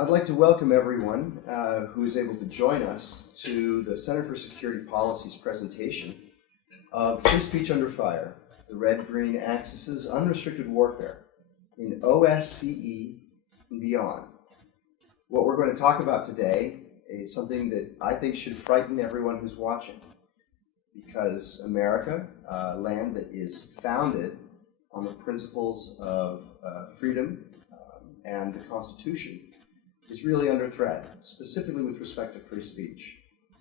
I'd like to welcome everyone who is able to join us to the Center for Security Policy's presentation of Free Speech Under Fire, the Red-Green Axis' Unrestricted Warfare in OSCE and beyond. What we're going to talk about today is something that I think should frighten everyone who's watching, because America, a land that is founded on the principles of freedom and the Constitution, is really under threat, specifically with respect to free speech.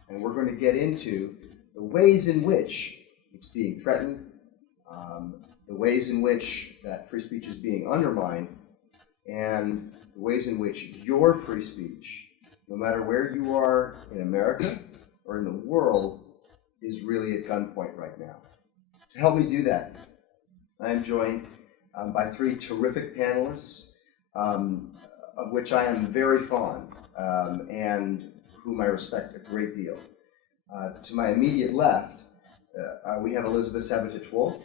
And we're going to get into the ways in which it's being threatened, the ways in which that free speech is being undermined, and the ways in which your free speech, no matter where you are in America or in the world, is really at gunpoint right now. To help me do that, I am joined by three terrific panelists, of which I am very fond and whom I respect a great deal. To my immediate left, we have Elisabeth Sabaditsch-Wolff.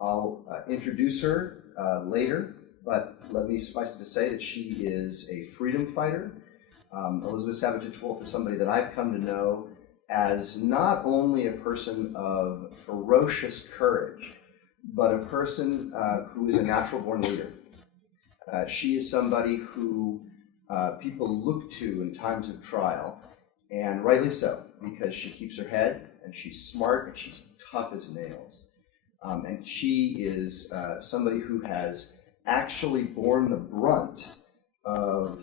I'll introduce her later, but let me suffice it to say that she is a freedom fighter. Elisabeth Sabaditsch-Wolff is somebody that I've come to know as not only a person of ferocious courage, but a person who is a natural-born leader. She is somebody who people look to in times of trial, and rightly so, because she keeps her head, and she's smart, and she's tough as nails. And she is somebody who has actually borne the brunt of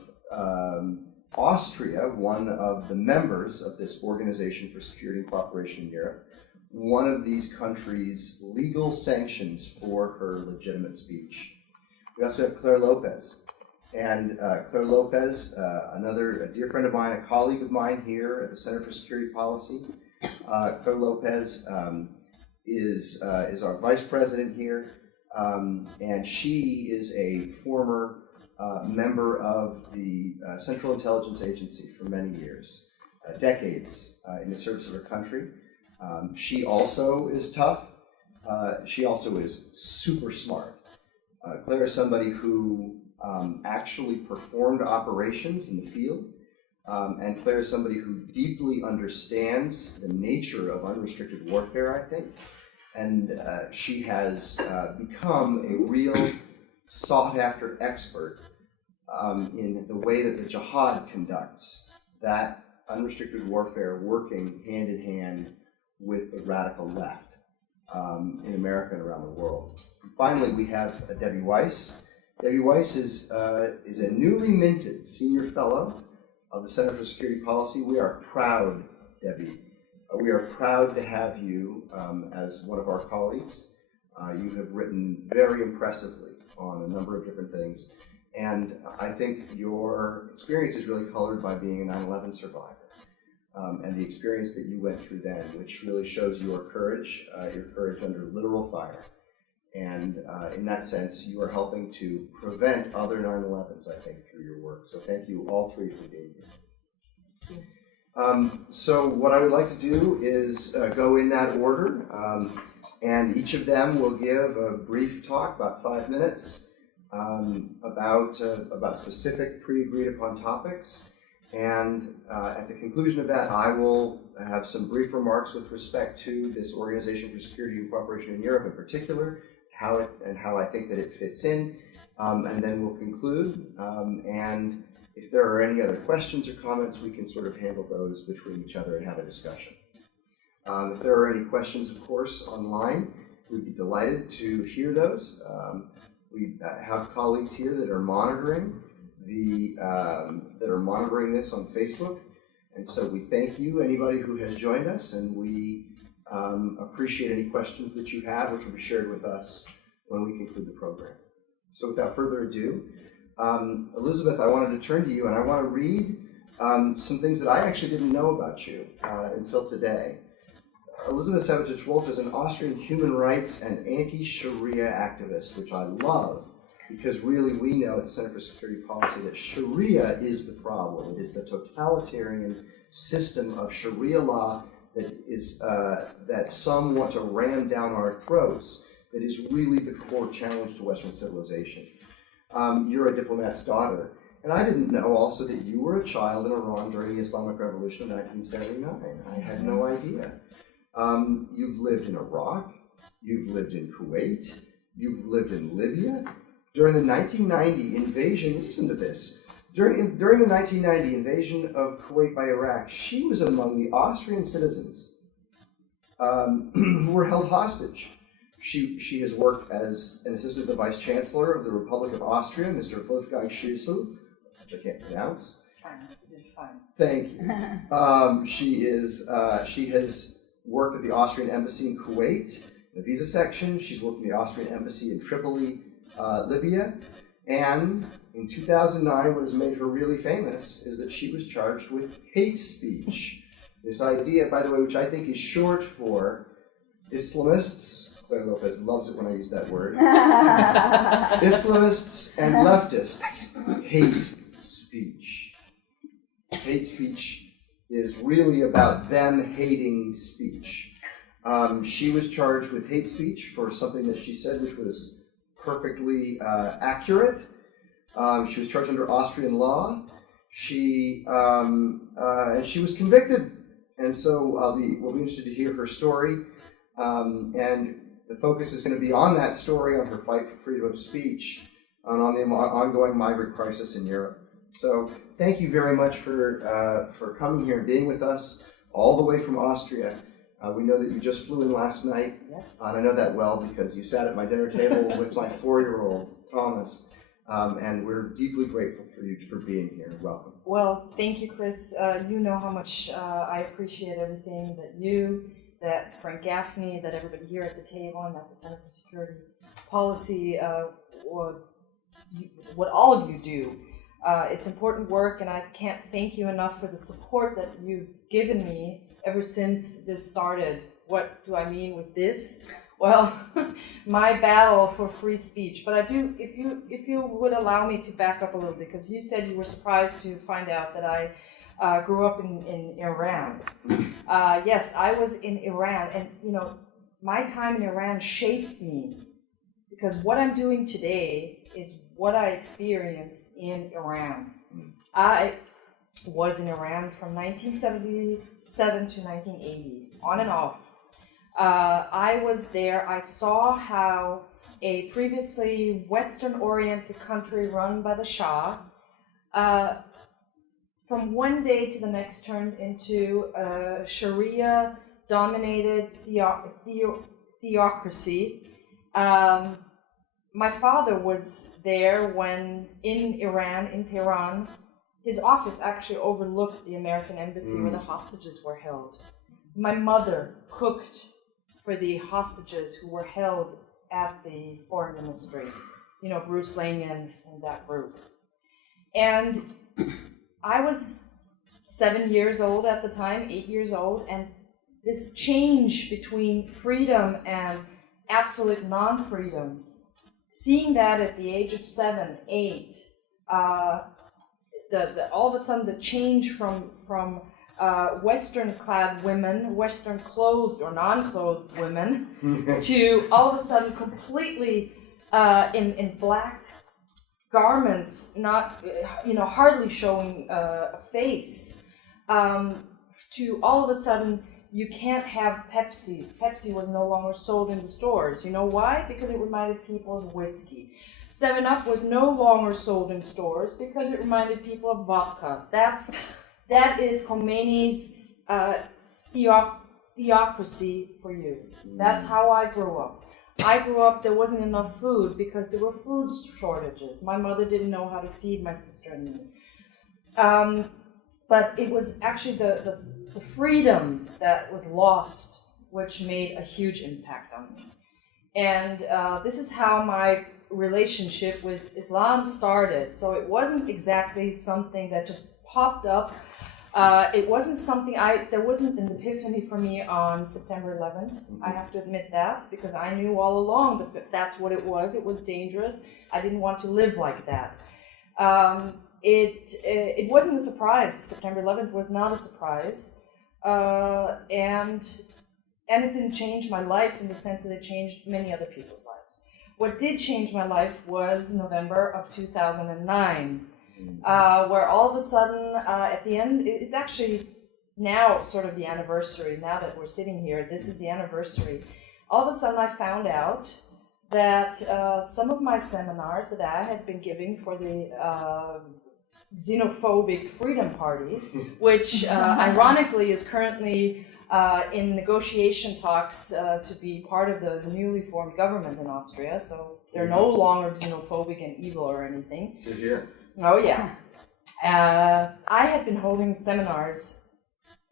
Austria, one of the members of this Organization for Security and Cooperation in Europe, one of these countries' legal sanctions for her legitimate speech. We also have Clare Lopez. And Clare Lopez, a dear friend of mine, a colleague of mine here at the Center for Security Policy. Clare Lopez is our vice president here, and she is a former member of the Central Intelligence Agency for many years, decades in the service of her country. She also is tough. She also is super smart. Clare is somebody who actually performed operations in the field, and Clare is somebody who deeply understands the nature of unrestricted warfare, I think, and she has become a real sought-after expert in the way that the jihad conducts that unrestricted warfare, working hand-in-hand with the radical left in America and around the world. Finally, we have Debbie Weiss. Debbie Weiss is a newly minted senior fellow of the Center for Security Policy. We are proud, Debbie. We are proud to have you as one of our colleagues. You have written very impressively on a number of different things, and I think your experience is really colored by being a 9/11 survivor. And the experience that you went through then, which really shows your courage under literal fire. And in that sense, you are helping to prevent other 9/11s, I think, through your work. So thank you, all three, for being here. So what I would like to do is go in that order, and each of them will give a brief talk, about 5 minutes, about specific pre-agreed upon topics. And at the conclusion of that, I will have some brief remarks with respect to this Organization for Security and Cooperation in Europe in particular, how I think that it fits in, and then we'll conclude. And if there are any other questions or comments, we can sort of handle those between each other and have a discussion. If there are any questions, of course, online, we'd be delighted to hear those. We have colleagues here that are monitoring this on Facebook, and so we thank you, anybody who has joined us, and we appreciate any questions that you have, which will be shared with us when we conclude the program. So without further ado, Elisabeth, I wanted to turn to you, and I want to read some things that I actually didn't know about you until today. Elisabeth Sabaditsch-Wolff is an Austrian human rights and anti-Sharia activist, which I love, because really we know at the Center for Security Policy that Sharia is the problem. It is the totalitarian system of Sharia law that some want to ram down our throats that is really the core challenge to Western civilization. You're a diplomat's daughter, And I didn't know also that you were a child in Iran during the Islamic Revolution of 1979. I had no idea. You've lived in Iraq, you've lived in Kuwait, you've lived in Libya. During the 1990 invasion, listen to this, during the 1990 invasion of Kuwait by Iraq, she was among the Austrian citizens who were held hostage. She has worked as an assistant to the Vice Chancellor of the Republic of Austria, Mr. Wolfgang Schüssel, which I can't pronounce. Fine. Thank you. She has worked at the Austrian Embassy in Kuwait, in the visa section. She's worked in the Austrian Embassy in Tripoli, Libya. And in 2009, what has made her really famous is that she was charged with hate speech. This idea, by the way, which I think is short for Islamists. Clare Lopez loves it when I use that word. Islamists and leftists hate speech. Hate speech is really about them hating speech. She was charged with hate speech for something that she said which was perfectly accurate. She was charged under Austrian law. And she was convicted. And so we'll be interested to hear her story. And the focus is going to be on that story, on her fight for freedom of speech, and on the ongoing migrant crisis in Europe. So thank you very much for coming here and being with us all the way from Austria. We know that you just flew in last night. Yes. And I know that well because you sat at my dinner table with my 4-year-old, Thomas. And we're deeply grateful for you for being here. Welcome. Well, thank you, Chris. You know how much I appreciate everything that you, that Frank Gaffney, that everybody here at the table, and that the Center for Security Policy, what all of you do. It's important work, and I can't thank you enough for the support that you've given me ever since this started. What do I mean with this? Well, my battle for free speech. But I do, if you would allow me to back up a little, because you said you were surprised to find out that I grew up in Iran. Yes, I was in Iran, and my time in Iran shaped me, because what I'm doing today is what I experienced in Iran. I was in Iran from 1977 to 1980, on and off. I was there. I saw how a previously Western-oriented country run by the Shah, from one day to the next turned into a Sharia-dominated theocracy. My father was there when, in Iran, in Tehran, his office actually overlooked the American embassy where the hostages were held. My mother cooked for the hostages who were held at the foreign ministry, Bruce Langan and that group. And I was 7 years old at the time, 8 years old, and this change between freedom and absolute non-freedom, seeing that at the age of 7, 8, all of a sudden the change from Western-clad women, Western-clothed or non-clothed women, to all of a sudden completely in black garments, not hardly showing a face, to all of a sudden you can't have Pepsi. Pepsi was no longer sold in the stores. You know why? Because it reminded people of whiskey. 7-Up was no longer sold in stores because it reminded people of vodka. That is Khomeini's theocracy for you. That's how I grew up. There wasn't enough food because there were food shortages. My mother didn't know how to feed my sister and me. But it was actually the freedom that was lost which made a huge impact on me. And this is how my relationship with Islam started. So it wasn't exactly something that just popped up. It wasn't something there wasn't an epiphany for me on September 11th. I have to admit that, because I knew all along that that's what it was. It was dangerous. I didn't want to live like that. It wasn't a surprise. September 11th was not a surprise. And it didn't change my life in the sense that it changed many other people's lives. What did change my life was November of 2009. where all of a sudden, at the end, it's actually now sort of the anniversary, now that we're sitting here, this is the anniversary. All of a sudden I found out that some of my seminars that I had been giving for the xenophobic Freedom Party, which ironically is currently in negotiation talks to be part of the newly formed government in Austria, so they're no longer xenophobic and evil or anything. Good here. Oh yeah. I had been holding seminars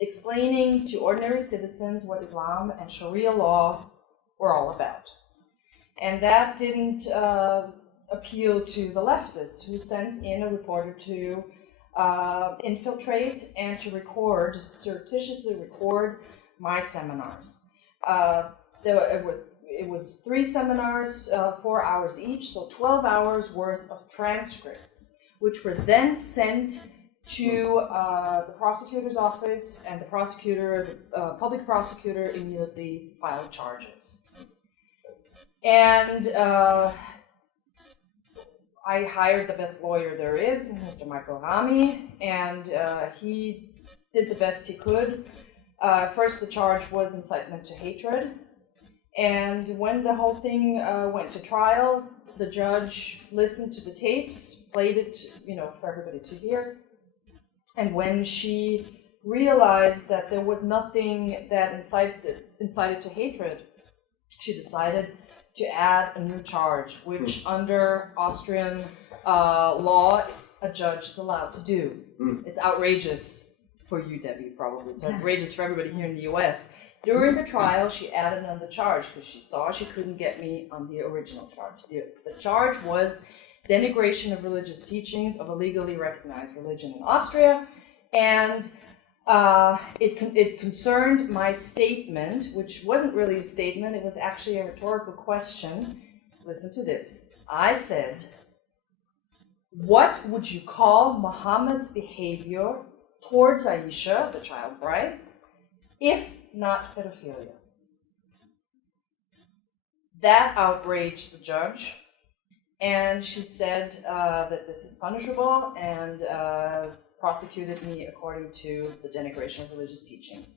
explaining to ordinary citizens what Islam and Sharia law were all about. And that didn't appeal to the leftists, who sent in a reporter to infiltrate and to record, surreptitiously record my seminars. It was 3 seminars, 4 hours each, so 12 hours worth of transcripts, which were then sent to the prosecutor's office, and the public prosecutor immediately filed charges. And I hired the best lawyer there is, Mr. Michael Rami, and he did the best he could. First, the charge was incitement to hatred, and when the whole thing went to trial, the judge listened to the tapes, played it, for everybody to hear, and when she realized that there was nothing that incited to hatred, she decided to add a new charge, which under Austrian law, a judge is allowed to do. It's outrageous for you, Debbie, probably. It's outrageous for everybody here in the US. During the trial, she added another charge because she saw she couldn't get me on the original charge. The charge was denigration of religious teachings of a legally recognized religion in Austria, and it concerned my statement, which wasn't really a statement, it was actually a rhetorical question. Listen to this. I said, what would you call Muhammad's behavior towards Aisha, the child bride, if not pedophilia? That outraged the judge, and she said that this is punishable, and prosecuted me according to the denigration of religious teachings.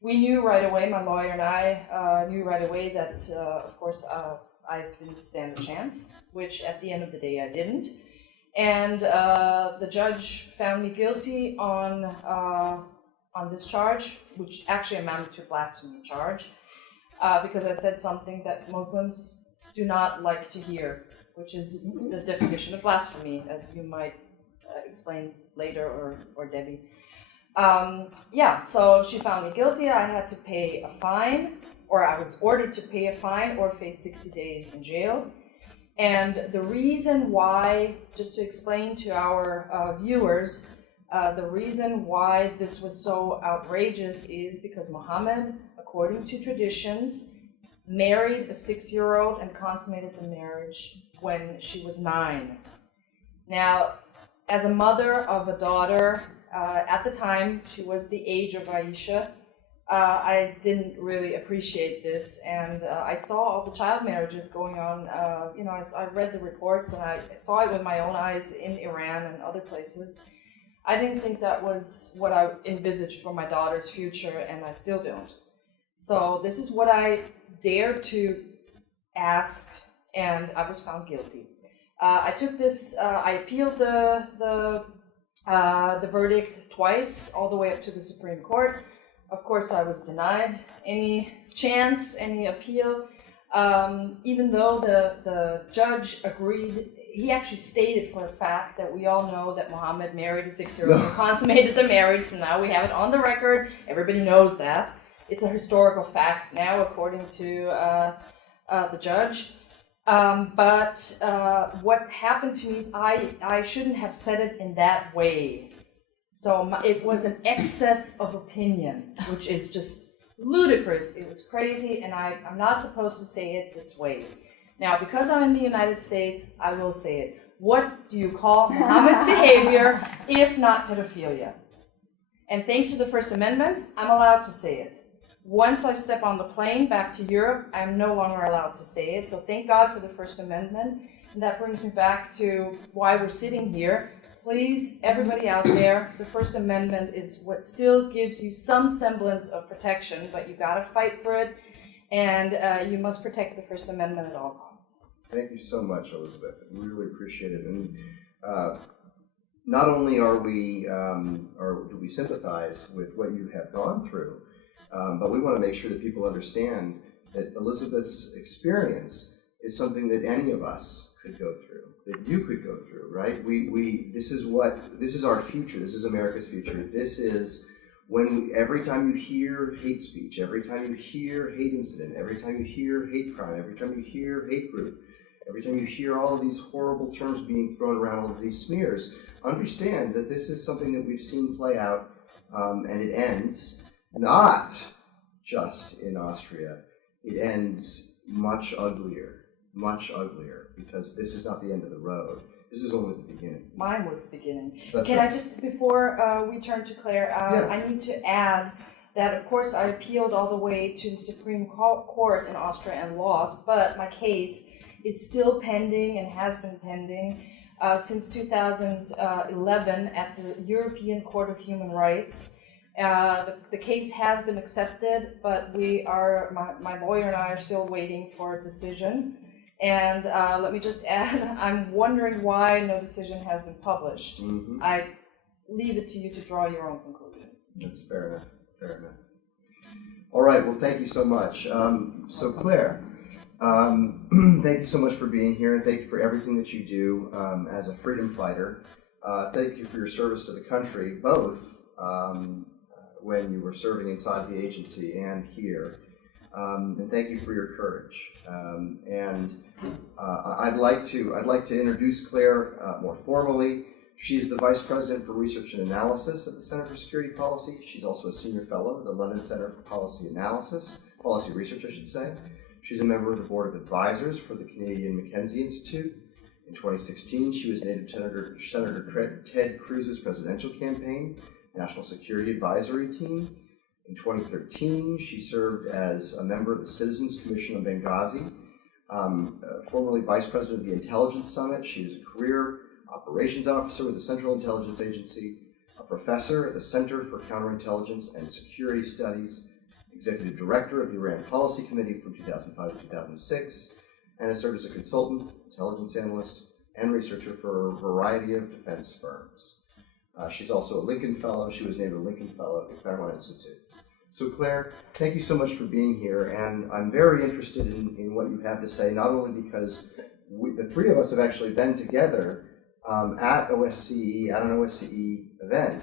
We knew right away, my lawyer and I knew right away that, of course, I didn't stand a chance, which at the end of the day I didn't. And the judge found me guilty on this charge, which actually amounted to a blasphemy charge, because I said something that Muslims do not like to hear, which is the definition of blasphemy, as you might explain later, or Debbie. So she found me guilty. I had to pay a fine, or I was ordered to pay a fine or face 60 days in jail. And the reason why, just to explain to our viewers, the reason why this was so outrageous is because Muhammad, according to traditions, married a 6-year-old and consummated the marriage when she was 9. Now, as a mother of a daughter, at the time, she was the age of Aisha, I didn't really appreciate this, and I saw all the child marriages going on. I read the reports, and I saw it with my own eyes in Iran and other places. I didn't think that was what I envisaged for my daughter's future, and I still don't. So this is what I dared to ask, and I was found guilty. I took this. I appealed the verdict twice, all the way up to the Supreme Court. Of course, I was denied any appeal, even though the judge agreed. He actually stated for a fact that we all know that Muhammad married a 6-year-old and consummated the marriage, so now we have it on the record. Everybody knows that. It's a historical fact now, according to the judge. But what happened to me is I shouldn't have said it in that way. So it was an excess of opinion, which is just ludicrous. It was crazy, and I'm not supposed to say it this way. Now, because I'm in the United States, I will say it. What do you call Muhammad's behavior if not pedophilia? And thanks to the First Amendment, I'm allowed to say it. Once I step on the plane back to Europe, I'm no longer allowed to say it. So thank God for the First Amendment. And that brings me back to why we're sitting here. please, everybody out there, the First Amendment is what still gives you some semblance of protection, but you gotta fight for it, and you must protect the First Amendment at all costs. Thank you so much, Elisabeth. We really appreciate it. And not only are we, or do we sympathize with what you have gone through, but we want to make sure that people understand that Elisabeth's experience is something that any of us could go through, that you could go through, right? This is our future. This is America's future. This is when every time you hear hate speech, every time you hear hate incident, every time you hear hate crime, every time you hear hate group, every time you hear all of these horrible terms being thrown around, all of these smears, understand that this is something that we've seen play out, and it ends not just in Austria. It ends much uglier, because this is not the end of the road. This is only the beginning. Mine was the beginning. That's Can right. I just, before we turn to Claire, Yeah. I need to add that, of course, I appealed all the way to the Supreme Court in Austria and lost, but my case is still pending and has been pending since 2011 at the European Court of Human Rights. The case has been accepted, but my lawyer and I are still waiting for a decision. And let me just add, I'm wondering why no decision has been published. Mm-hmm. I leave it to you to draw your own conclusions. That's fair enough. Fair enough. All right. Well, thank you so much. So Claire, thank you so much for being here, and thank you for everything that you do as a freedom fighter. Thank you for your service to the country, both when you were serving inside the agency and here. And thank you for your courage. I'd like to introduce Claire more formally. She's the Vice President for Research and Analysis at the Center for Security Policy. She's also a Senior Fellow at the London Center for Policy Research, I should say. She's a member of the Board of Advisors for the Canadian Mackenzie Institute. In 2016, she was named Senator Ted Cruz's presidential campaign National Security Advisory Team. In 2013, she served as a member of the Citizens Commission on Benghazi, formerly Vice President of the Intelligence Summit. She is a career operations officer with the Central Intelligence Agency, a professor at the Center for Counterintelligence and Security Studies, Executive Director of the Iran Policy Committee from 2005 to 2006, and has served as a consultant, intelligence analyst, and researcher for a variety of defense firms. She's also a Lincoln Fellow. She was named a Lincoln Fellow at the Claremont Institute. So Claire, thank you so much for being here, and I'm very interested in what you have to say, not only because the three of us have actually been together at OSCE, at an OSCE event,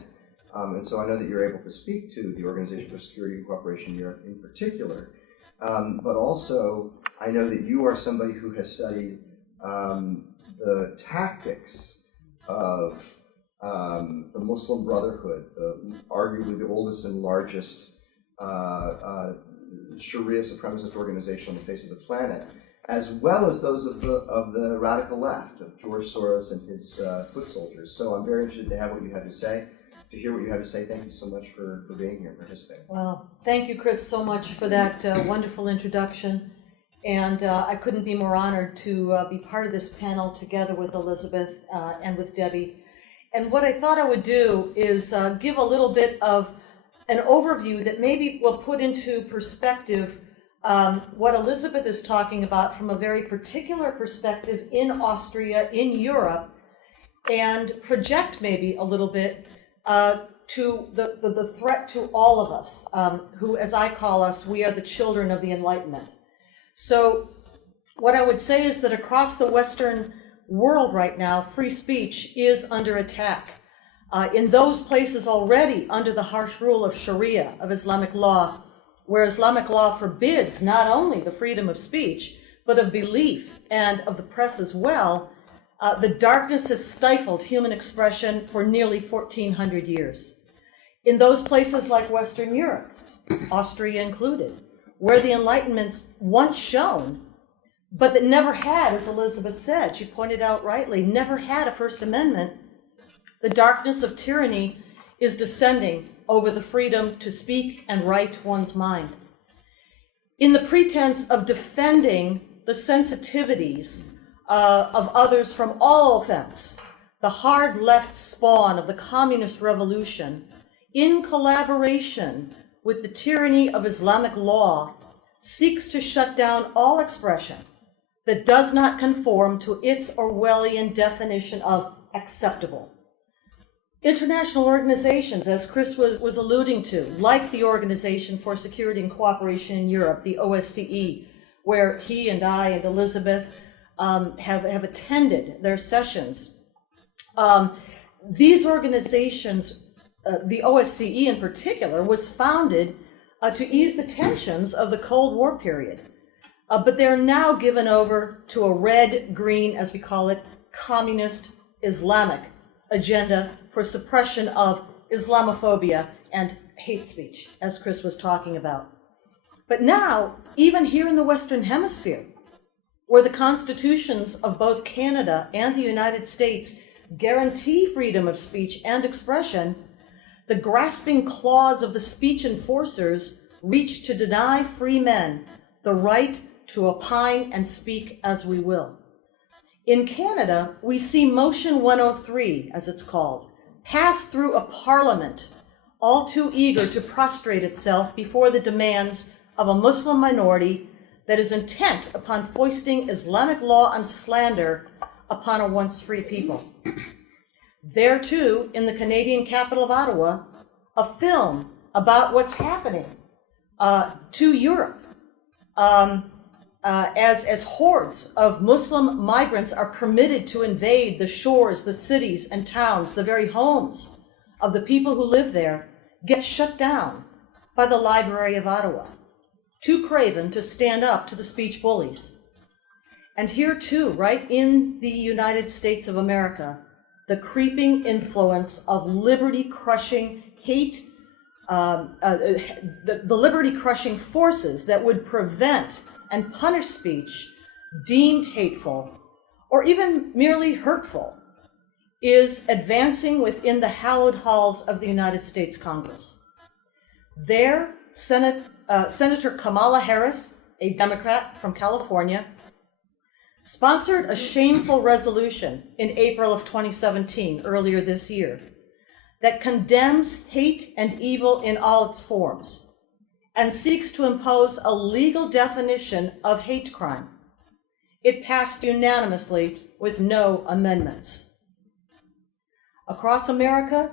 and so I know that you're able to speak to the Organization for Security and Cooperation in Europe in particular, but also I know that you are somebody who has studied the tactics of the Muslim Brotherhood, arguably the oldest and largest Sharia supremacist organization on the face of the planet, as well as those of the radical left, of George Soros and his foot soldiers. So I'm very interested to have what you have to say, to hear what you have to say. Thank you so much for being here and participating. Well, thank you, Chris, so much for that wonderful introduction. And I couldn't be more honored to be part of this panel together with Elisabeth and with Debbie. And what I thought I would do is give a little bit of an overview that maybe will put into perspective what Elisabeth is talking about from a very particular perspective in Austria, in Europe, and project maybe a little bit to the threat to all of us, who, as I call us, we are the children of the Enlightenment. So what I would say is that across the Western world right now, free speech is under attack. In those places already under the harsh rule of Sharia, of Islamic law, where Islamic law forbids not only the freedom of speech, but of belief and of the press as well, the darkness has stifled human expression for nearly 1,400 years. In those places like Western Europe, Austria included, where the Enlightenment once shone, but that never had, as Elisabeth said, she pointed out rightly, never had a First Amendment, the darkness of tyranny is descending over the freedom to speak and write one's mind. In the pretense of defending the sensitivities of others from all offense, the hard left spawn of the communist revolution, in collaboration with the tyranny of Islamic law, seeks to shut down all expression that does not conform to its Orwellian definition of acceptable. International organizations, as Chris was alluding to, like the Organization for Security and Cooperation in Europe, the OSCE, where he and I and Elisabeth have attended their sessions. These organizations, the OSCE in particular, was founded to ease the tensions of the Cold War period. But they're now given over to a red-green, as we call it, communist Islamic agenda for suppression of Islamophobia and hate speech, as Chris was talking about. But now, even here in the Western Hemisphere, where the constitutions of both Canada and the United States guarantee freedom of speech and expression, the grasping claws of the speech enforcers reach to deny free men the right to opine and speak as we will. In Canada, we see Motion 103, as it's called, pass through a parliament all too eager to prostrate itself before the demands of a Muslim minority that is intent upon foisting Islamic law and slander upon a once free people. There too, in the Canadian capital of Ottawa, a film about what's happening to Europe as hordes of Muslim migrants are permitted to invade the shores, the cities and towns, the very homes of the people who live there, gets shut down by the Library of Ottawa, too craven to stand up to the speech bullies. And here too, right in the United States of America, the creeping influence of liberty-crushing hate, the liberty-crushing forces that would prevent and punish speech deemed hateful or even merely hurtful is advancing within the hallowed halls of the United States Congress. There, Senator Kamala Harris, a Democrat from California, sponsored a shameful resolution in April of 2017, earlier this year, that condemns hate and evil in all its forms and seeks to impose a legal definition of hate crime. It passed unanimously with no amendments. Across America,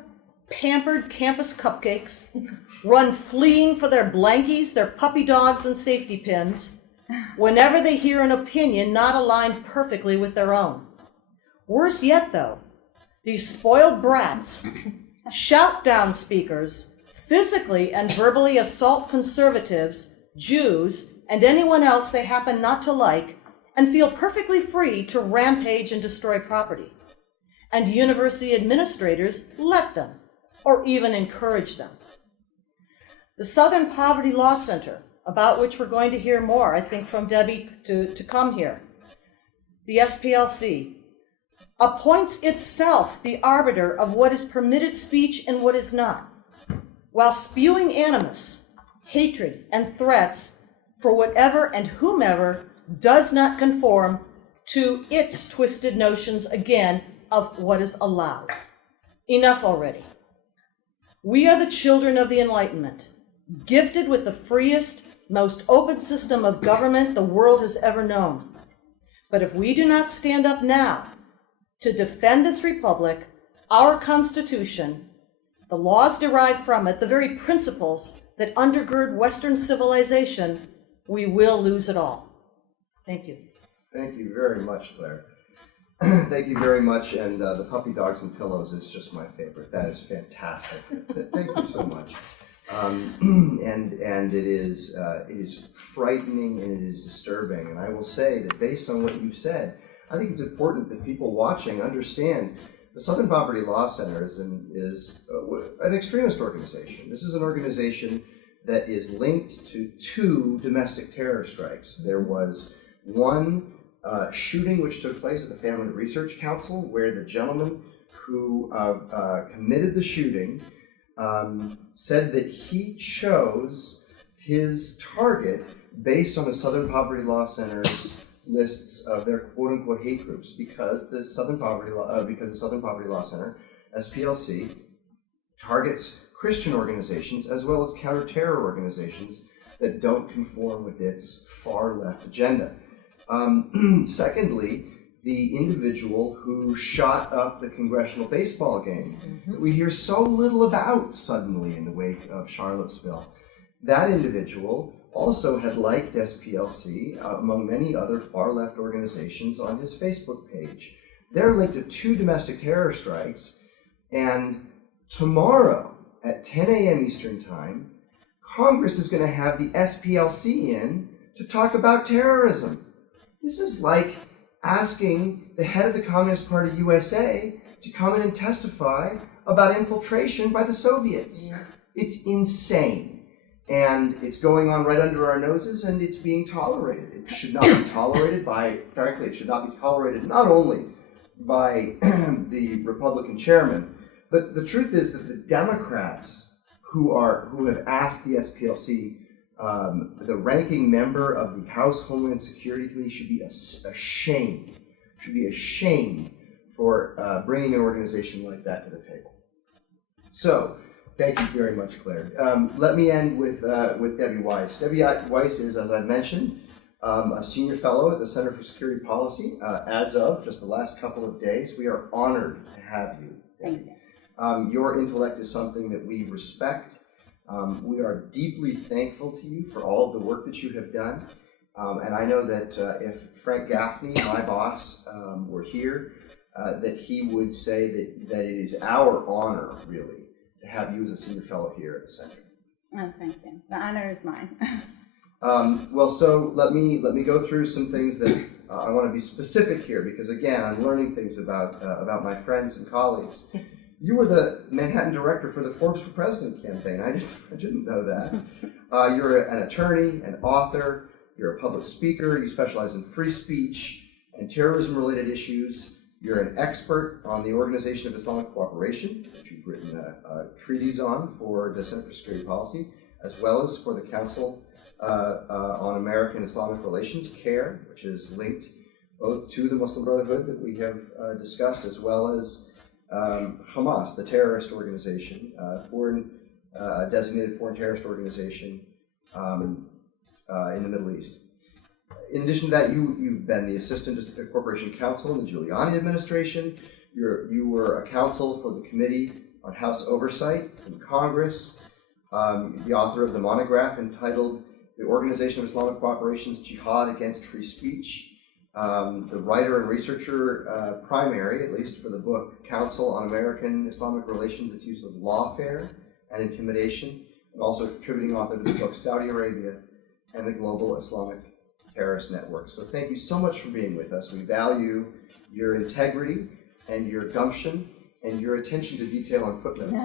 pampered campus cupcakes run fleeing for their blankies, their puppy dogs, and safety pins whenever they hear an opinion not aligned perfectly with their own. Worse yet, though, these spoiled brats shout down speakers, physically and verbally assault conservatives, Jews, and anyone else they happen not to like, and feel perfectly free to rampage and destroy property. And university administrators let them, or even encourage them. The Southern Poverty Law Center, about which we're going to hear more, I think, from Debbie to come here, the SPLC, appoints itself the arbiter of what is permitted speech and what is not, while spewing animus, hatred, and threats for whatever and whomever does not conform to its twisted notions, again, of what is allowed. Enough already. We are the children of the Enlightenment, gifted with the freest, most open system of government the world has ever known. But if we do not stand up now to defend this republic, our Constitution, the laws derived from it, the very principles that undergird Western civilization, we will lose it all. Thank you. Thank you very much, Claire. Thank you very much, and the puppy dogs and pillows is just my favorite. That is fantastic. Thank you so much. And it is frightening and it is disturbing. And I will say that based on what you've said, I think it's important that people watching understand the Southern Poverty Law Center is an extremist organization. This is an organization that is linked to 2 domestic terror strikes. There was one shooting which took place at the Family Research Council, where the gentleman who committed the shooting said that he chose his target based on the Southern Poverty Law Center's lists of their quote-unquote hate groups because the Southern Poverty Law Center, SPLC, targets Christian organizations as well as counter-terror organizations that don't conform with its far-left agenda. Secondly, the individual who shot up the congressional baseball game that we hear so little about suddenly in the wake of Charlottesville. That individual also had liked SPLC, among many other far-left organizations, on his Facebook page. They're linked to 2 domestic terror strikes, and tomorrow at 10 a.m. Eastern Time, Congress is going to have the SPLC in to talk about terrorism. This is like asking the head of the Communist Party USA to come in and testify about infiltration by the Soviets. Yeah. It's insane. And it's going on right under our noses, and it's being tolerated. It should not be tolerated frankly, it should not be tolerated not only by the Republican chairman, but the truth is that the Democrats who have asked the SPLC, the ranking member of the House Homeland Security Committee, should be ashamed for bringing an organization like that to the table. So, thank you very much, Claire. Let me end with Debbie Weiss. Debbie Weiss is, as I mentioned, a senior fellow at the Center for Security Policy. As of just the last couple of days, we are honored to have you. Thank you. Your intellect is something that we respect. We are deeply thankful to you for all of the work that you have done. And I know that if Frank Gaffney, my boss, were here, that he would say that it is our honor, really, to have you as a senior fellow here at the center. Oh, thank you. The honor is mine. Well, so let me go through some things that I want to be specific here, because again, I'm learning things about my friends and colleagues. You were the Manhattan director for the Forbes for President campaign. I didn't know that. You're an attorney, an author. You're a public speaker. You specialize in free speech and terrorism-related issues. You're an expert on the Organization of Islamic Cooperation, which you've written treaties on for the Center for Security Policy, as well as for the Council on American Islamic Relations, CARE, which is linked both to the Muslim Brotherhood that we have discussed, as well as Hamas, the terrorist organization, designated foreign terrorist organization in the Middle East. In addition to that, you've been the assistant to the Corporation Counsel in the Giuliani administration. You were a counsel for the Committee on House Oversight in Congress, the author of the monograph entitled The Organization of Islamic Cooperation's Jihad Against Free Speech, the writer and researcher primary, at least for the book Council on American Islamic Relations, Its Use of Lawfare and Intimidation, and also contributing author to the book Saudi Arabia and the Global Islamic Terrorist Network. So thank you so much for being with us. We value your integrity and your gumption and your attention to detail on footnotes.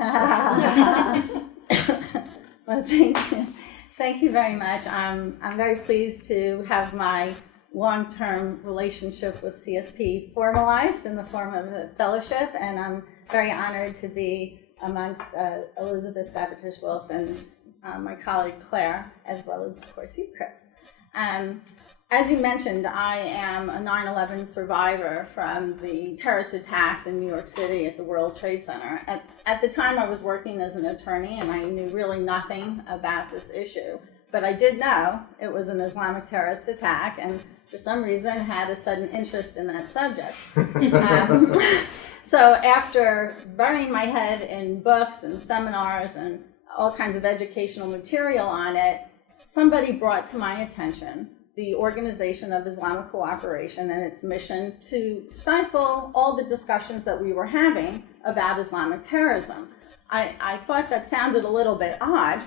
Well, thank you. Thank you very much. I'm very pleased to have my long-term relationship with CSP formalized in the form of a fellowship, and I'm very honored to be amongst Elisabeth Sabaditsch-Wolff and my colleague Clare, as well as, of course, you, Chris. As you mentioned, I am a 9/11 survivor from the terrorist attacks in New York City at the World Trade Center. At the time, I was working as an attorney, and I knew really nothing about this issue. But I did know it was an Islamic terrorist attack, and for some reason had a sudden interest in that subject. So after burying my head in books and seminars and all kinds of educational material on it, somebody brought to my attention the Organization of Islamic Cooperation and its mission to stifle all the discussions that we were having about Islamic terrorism. I thought that sounded a little bit odd,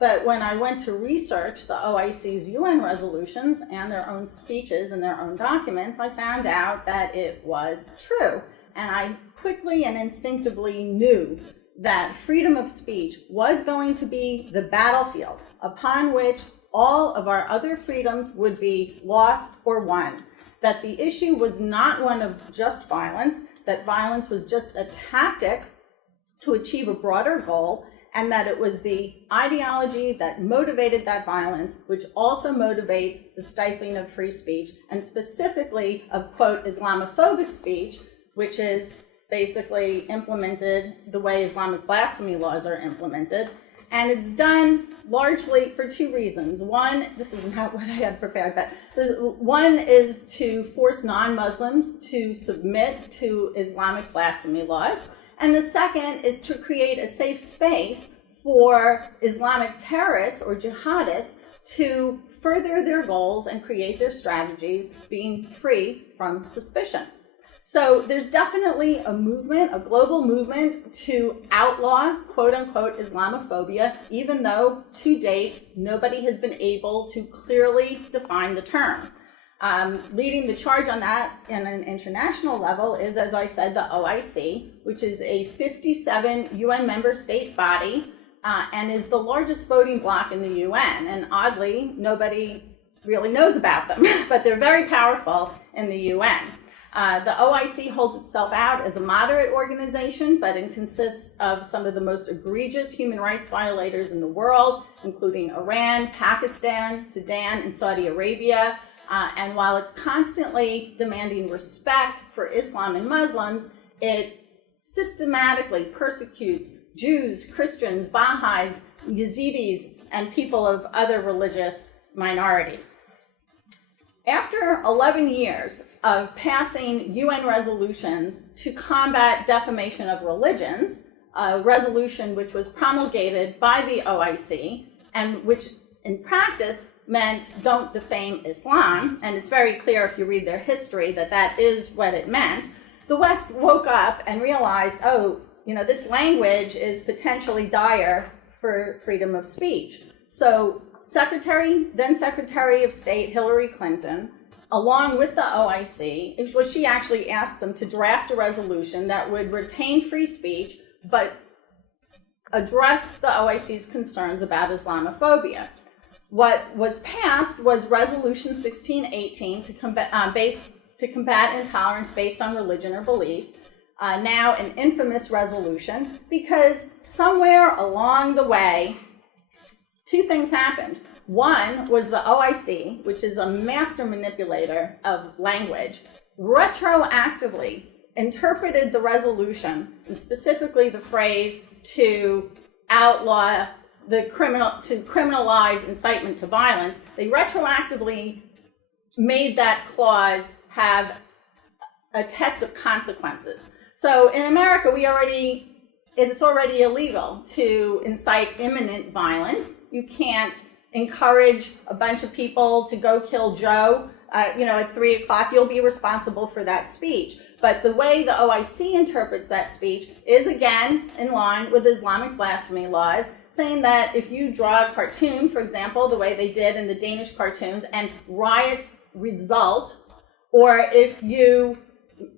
but when I went to research the OIC's UN resolutions and their own speeches and their own documents, I found out that it was true. And I quickly and instinctively knew that freedom of speech was going to be the battlefield upon which all of our other freedoms would be lost or won. That the issue was not one of just violence, that violence was just a tactic to achieve a broader goal, and that it was the ideology that motivated that violence, which also motivates the stifling of free speech, and specifically of, quote, Islamophobic speech, which is basically implemented the way Islamic blasphemy laws are implemented. And it's done largely for two reasons. One, this is not what I had prepared, but one is to force non-Muslims to submit to Islamic blasphemy laws. And the second is to create a safe space for Islamic terrorists or jihadists to further their goals and create their strategies, being free from suspicion. So there's definitely a movement, a global movement to outlaw, quote unquote, Islamophobia, even though to date, nobody has been able to clearly define the term. Leading the charge on that in an international level is, as I said, the OIC, which is a 57 UN member state body and is the largest voting bloc in the UN. And oddly, nobody really knows about them, but they're very powerful in the UN. The OIC holds itself out as a moderate organization, but it consists of some of the most egregious human rights violators in the world, including Iran, Pakistan, Sudan, and Saudi Arabia. And while it's constantly demanding respect for Islam and Muslims, it systematically persecutes Jews, Christians, Baha'is, Yazidis, and people of other religious minorities. After 11 years of passing UN resolutions to combat defamation of religions, a resolution which was promulgated by the OIC and which in practice meant don't defame Islam, and it's very clear if you read their history that that is what it meant, the West woke up and realized, oh, this language is potentially dire for freedom of speech. So then Secretary of State Hillary Clinton, along with the OIC, she actually asked them to draft a resolution that would retain free speech, but address the OIC's concerns about Islamophobia. What was passed was Resolution 1618 to combat intolerance based on religion or belief, now an infamous resolution, because somewhere along the way, two things happened. One was the OIC, which is a master manipulator of language, retroactively interpreted the resolution, and specifically the phrase to outlaw to criminalize incitement to violence. They retroactively made that clause have a test of consequences. So in America, it's already illegal to incite imminent violence. You can't encourage a bunch of people to go kill Joe, at 3 o'clock, you'll be responsible for that speech. But the way the OIC interprets that speech is, again, in line with Islamic blasphemy laws, saying that if you draw a cartoon, for example, the way they did in the Danish cartoons, and riots result, or if you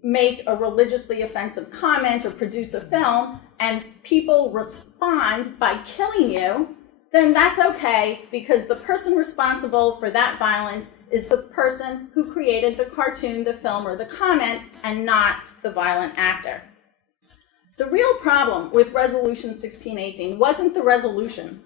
make a religiously offensive comment or produce a film, and people respond by killing you, then that's okay, because the person responsible for that violence is the person who created the cartoon, the film, or the comment, and not the violent actor. The real problem with Resolution 1618 wasn't the resolution,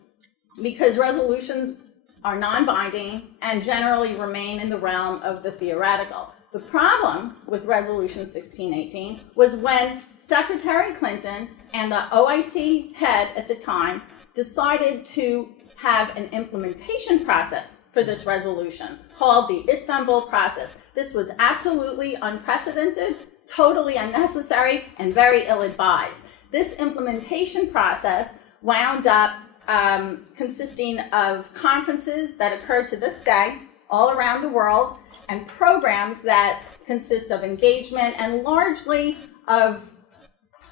because resolutions are non-binding and generally remain in the realm of the theoretical. The problem with Resolution 1618 was when Secretary Clinton and the OIC head at the time decided to have an implementation process for this resolution called the Istanbul process. This was absolutely unprecedented, totally unnecessary, and very ill-advised. This implementation process wound up consisting of conferences that occur to this day all around the world, and programs that consist of engagement and largely of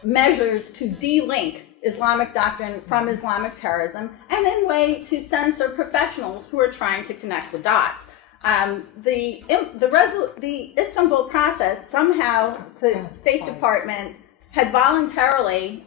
measures to de-link Islamic doctrine from Islamic terrorism, and in a way to censor professionals who are trying to connect the dots. The Istanbul process, somehow the State Department had voluntarily,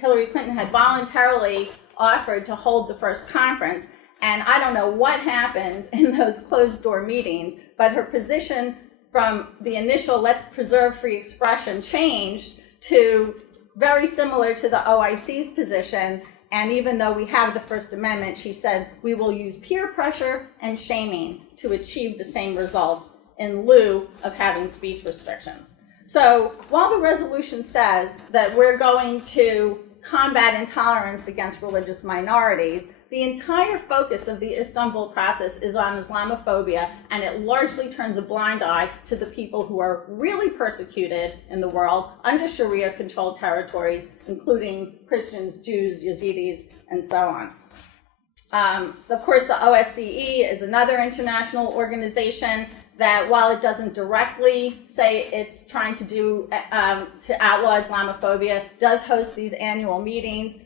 Hillary Clinton had voluntarily offered to hold the first conference, and I don't know what happened in those closed-door meetings, but her position from the initial let's preserve free expression changed to very similar to the OIC's position, And even though we have the First Amendment, she said, we will use peer pressure and shaming to achieve the same results in lieu of having speech restrictions. So while the resolution says that we're going to combat intolerance against religious minorities, the entire focus of the Istanbul process is on Islamophobia, and it largely turns a blind eye to the people who are really persecuted in the world under Sharia-controlled territories, including Christians, Jews, Yazidis, and so on. Of course, the OSCE is another international organization that, while it doesn't directly say it's trying to to outlaw Islamophobia, does host these annual meetings,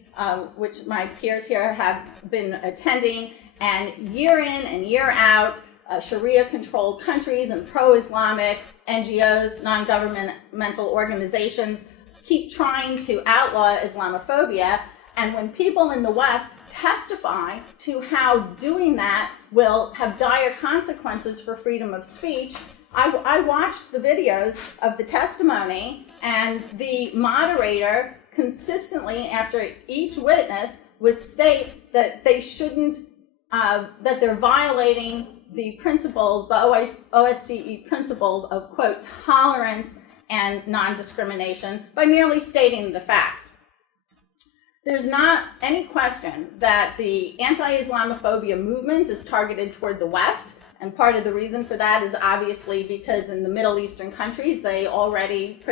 which my peers here have been attending, and year in and year out, Sharia-controlled countries and pro-Islamic NGOs, non-governmental organizations, keep trying to outlaw Islamophobia. And when people in the West testify to how doing that will have dire consequences for freedom of speech, I watched the videos of the testimony, and the moderator consistently, after each witness, would state that they shouldn't, that they're violating the principles, the OSCE principles of, quote, tolerance and non-discrimination by merely stating the facts. There's not any question that the anti-Islamophobia movement is targeted toward the West, and part of the reason for that is obviously because in the Middle Eastern countries, they already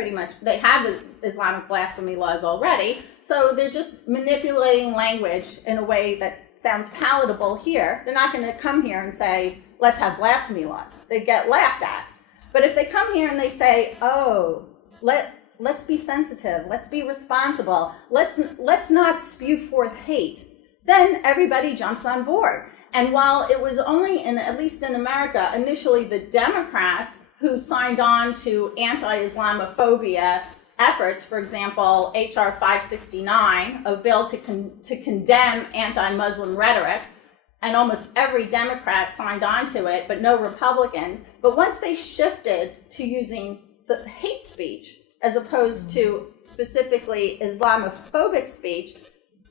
they have Islamic blasphemy laws already, so they're just manipulating language in a way that sounds palatable here. They're not going to come here and say, let's have blasphemy laws. They get laughed at. But if they come here and they say, oh, let's be sensitive, let's be responsible, let's not spew forth hate, then everybody jumps on board. And while it was only, at least in America, initially the Democrats who signed on to anti-Islamophobia efforts, for example, H.R. 569, a bill to condemn anti-Muslim rhetoric, and almost every Democrat signed on to it, but no Republicans. But once they shifted to using the hate speech as opposed to specifically Islamophobic speech,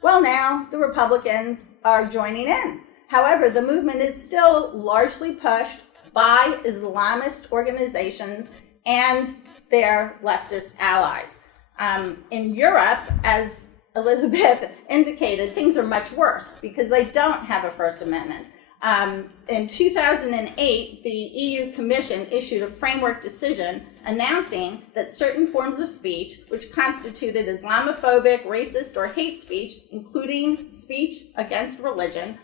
well, now the Republicans are joining in. However, the movement is still largely pushed by Islamist organizations and their leftist allies. In Europe, as Elisabeth indicated, things are much worse because they don't have a First Amendment. In 2008, the EU Commission issued a framework decision announcing that certain forms of speech, which constituted Islamophobic, racist, or hate speech, including speech against religion,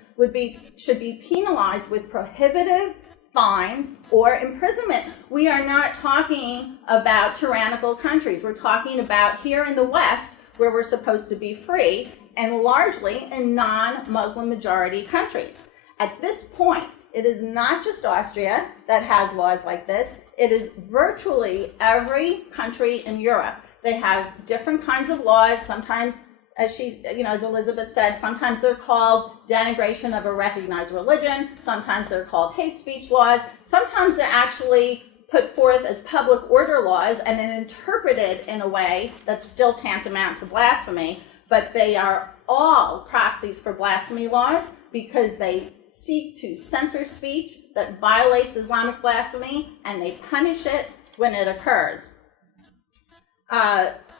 should be penalized with prohibitive fines or imprisonment. We are not talking about tyrannical countries. We're talking about here in the West, where we're supposed to be free, and largely in non-Muslim majority countries. At this point, it is not just Austria that has laws like this. It is virtually every country in Europe. They have different kinds of laws. Sometimes, as Elisabeth said, sometimes they're called denigration of a recognized religion. Sometimes they're called hate speech laws. Sometimes they're actually put forth as public order laws and then interpreted in a way that's still tantamount to blasphemy. But they are all proxies for blasphemy laws because they seek to censor speech that violates Islamic blasphemy, and they punish it when it occurs.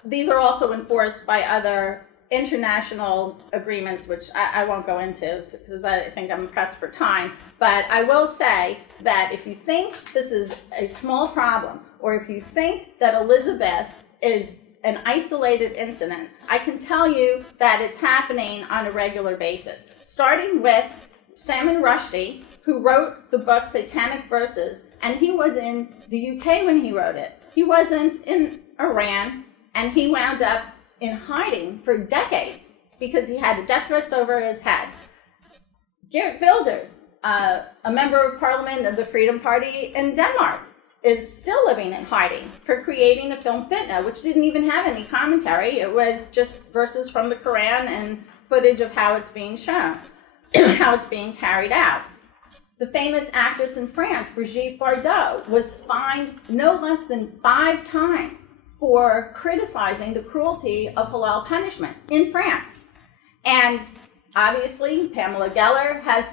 These are also enforced by other international agreements, which I won't go into because I think I'm pressed for time. But I will say that if you think this is a small problem, or if you think that Elisabeth is an isolated incident, I can tell you that it's happening on a regular basis, starting with Salman Rushdie, who wrote the book Satanic Verses, and he was in the UK when he wrote it. He wasn't in Iran, and he wound up in hiding for decades because he had death threats over his head. Geert Wilders, a member of parliament of the Freedom Party in Denmark, is still living in hiding for creating a film Fitna, which didn't even have any commentary. It was just verses from the Quran and footage of how it's being shown, how it's being carried out. The famous actress in France, Brigitte Bardot, was fined no less than 5 times for criticizing the cruelty of halal punishment in France. And obviously, Pamela Geller has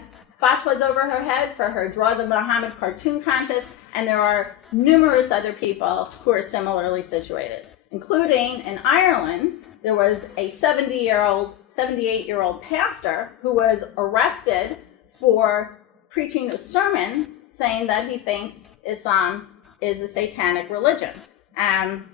fatwas over her head for her Draw the Muhammad cartoon contest, and there are numerous other people who are similarly situated, including in Ireland, there was a 78-year-old pastor who was arrested for preaching a sermon saying that he thinks Islam is a satanic religion. And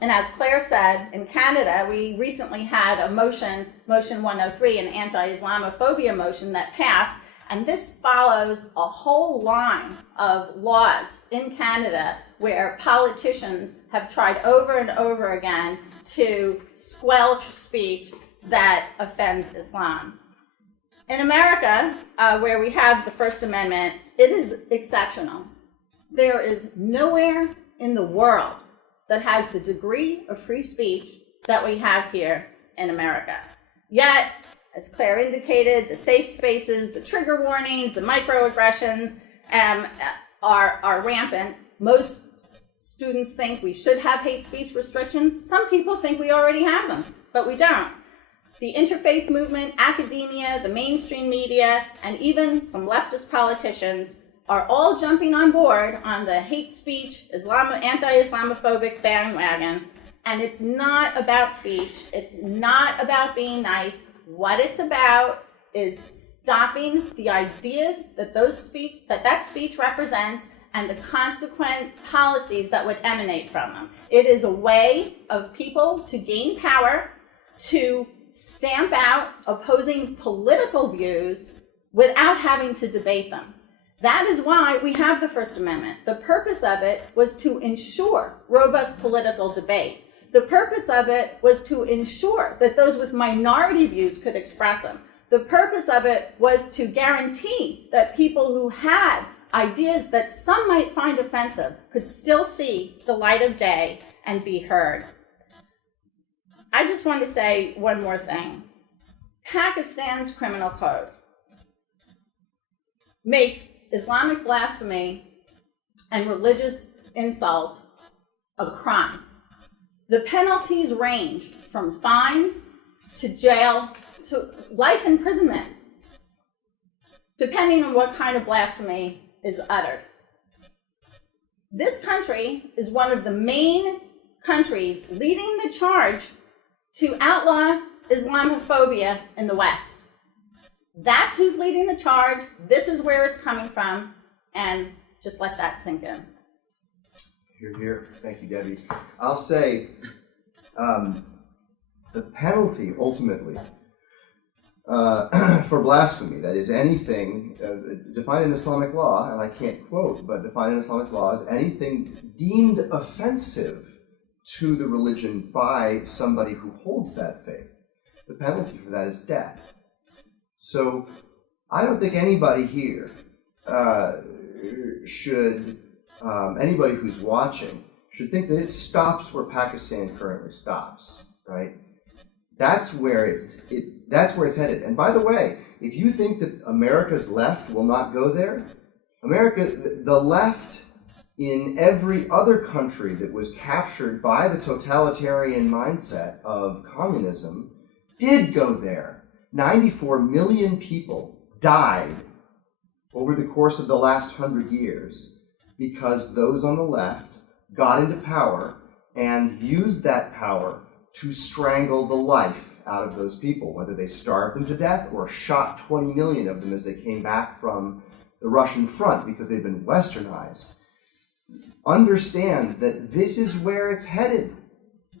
as Claire said, in Canada, we recently had a motion 103, an anti-Islamophobia motion that passed, and this follows a whole line of laws in Canada where politicians have tried over and over again to squelch speech that offends Islam. In America, where we have the First Amendment, it is exceptional. There is nowhere in the world that has the degree of free speech that we have here in America. Yet, as Claire indicated, the safe spaces, the trigger warnings, the microaggressions are rampant. Most students think we should have hate speech restrictions. Some people think we already have them, but we don't. The interfaith movement, academia, the mainstream media, and even some leftist politicians are all jumping on board on the hate speech, anti-Islamophobic bandwagon. And it's not about speech. It's not about being nice. What it's about is stopping the ideas that that speech represents and the consequent policies that would emanate from them. It is a way of people to gain power, to stamp out opposing political views without having to debate them. That is why we have the First Amendment. The purpose of it was to ensure robust political debate. The purpose of it was to ensure that those with minority views could express them. The purpose of it was to guarantee that people who had ideas that some might find offensive could still see the light of day and be heard. I just want to say one more thing. Pakistan's criminal code makes Islamic blasphemy and religious insult a crime. The penalties range from fines to jail to life imprisonment, depending on what kind of blasphemy is uttered. This country is one of the main countries leading the charge to outlaw Islamophobia in the West. That's who's leading the charge. This is where it's coming from, and just let that sink in. Hear, hear. Thank you, Debbie. I'll say the penalty ultimately for blasphemy, that is anything defined in Islamic law, and I can't quote, but defined in Islamic law is anything deemed offensive to the religion by somebody who holds that faith. The penalty for that is death. So I don't think anybody here anybody who's watching should think that it stops where Pakistan currently stops, right? That's where it's headed. And by the way, if you think that America's left will not go there, the left in every other country that was captured by the totalitarian mindset of communism did go there. 94 million people died over the course of the last 100 years because those on the left got into power and used that power to strangle the life out of those people, whether they starved them to death or shot 20 million of them as they came back from the Russian front because they've been westernized. Understand that this is where it's headed.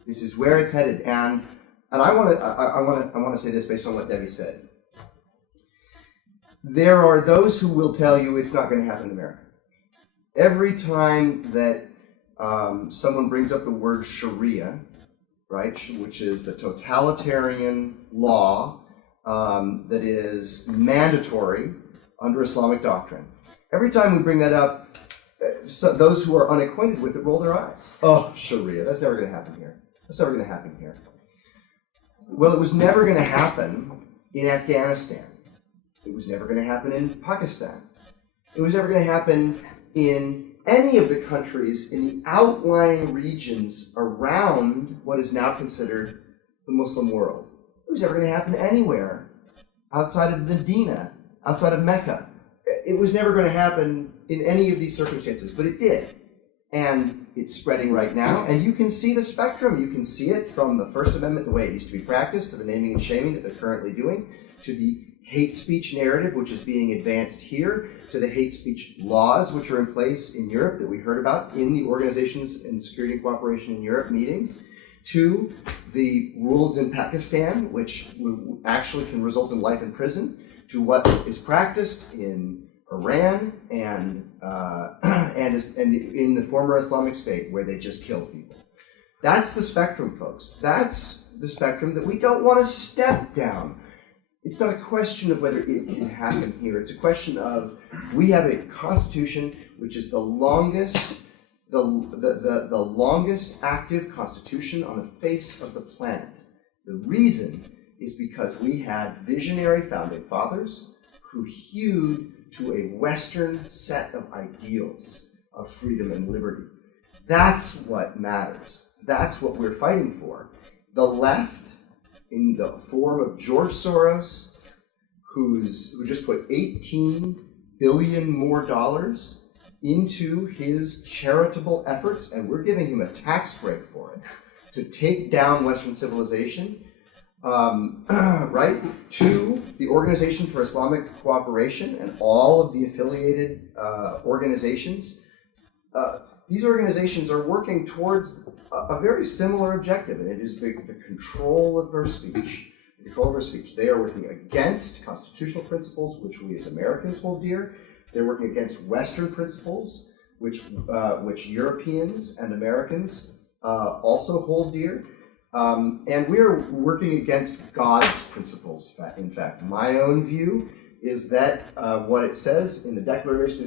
This is where it's headed. And I want to say this based on what Debbie said. There are those who will tell you it's not going to happen in America. Every time that someone brings up the word Sharia, right, which is the totalitarian law that is mandatory under Islamic doctrine, every time we bring that up, those who are unacquainted with it roll their eyes. Oh, Sharia, that's never going to happen here. That's never going to happen here. Well, it was never going to happen in Afghanistan. It was never going to happen in Pakistan. It was never going to happen in any of the countries in the outlying regions around what is now considered the Muslim world. it was never going to happen anywhere outside of Medina, outside of Mecca. It was never going to happen in any of these circumstances, but it did. And it's spreading right now, and you can see the spectrum. You can see it from the First Amendment, the way it used to be practiced, to the naming and shaming that they're currently doing, to the hate speech narrative, which is being advanced here, to the hate speech laws, which are in place in Europe that we heard about in the Organizations in Security and Cooperation in Europe meetings, to the rules in Pakistan, which actually can result in life in prison, to what is practiced in Iran and in the former Islamic State, where they just kill people. That's the spectrum, folks. That's the spectrum that we don't want to step down. It's not a question of whether it can happen here. It's a question of, we have a constitution which is the longest active constitution on the face of the planet. The reason is because we had visionary founding fathers who hewed to a Western set of ideals of freedom and liberty. That's what matters. That's what we're fighting for. The left, in the form of George Soros, who just put $18 billion more into his charitable efforts, and we're giving him a tax break for it, to take down Western civilization, right, to the Organization for Islamic Cooperation and all of the affiliated organizations. These organizations are working towards a very similar objective, and it is the control of their speech. The control of their speech. They are working against constitutional principles, which we as Americans hold dear. They're working against Western principles, which Europeans and Americans also hold dear. And we're working against God's principles. In fact, my own view is that what it says in the Declaration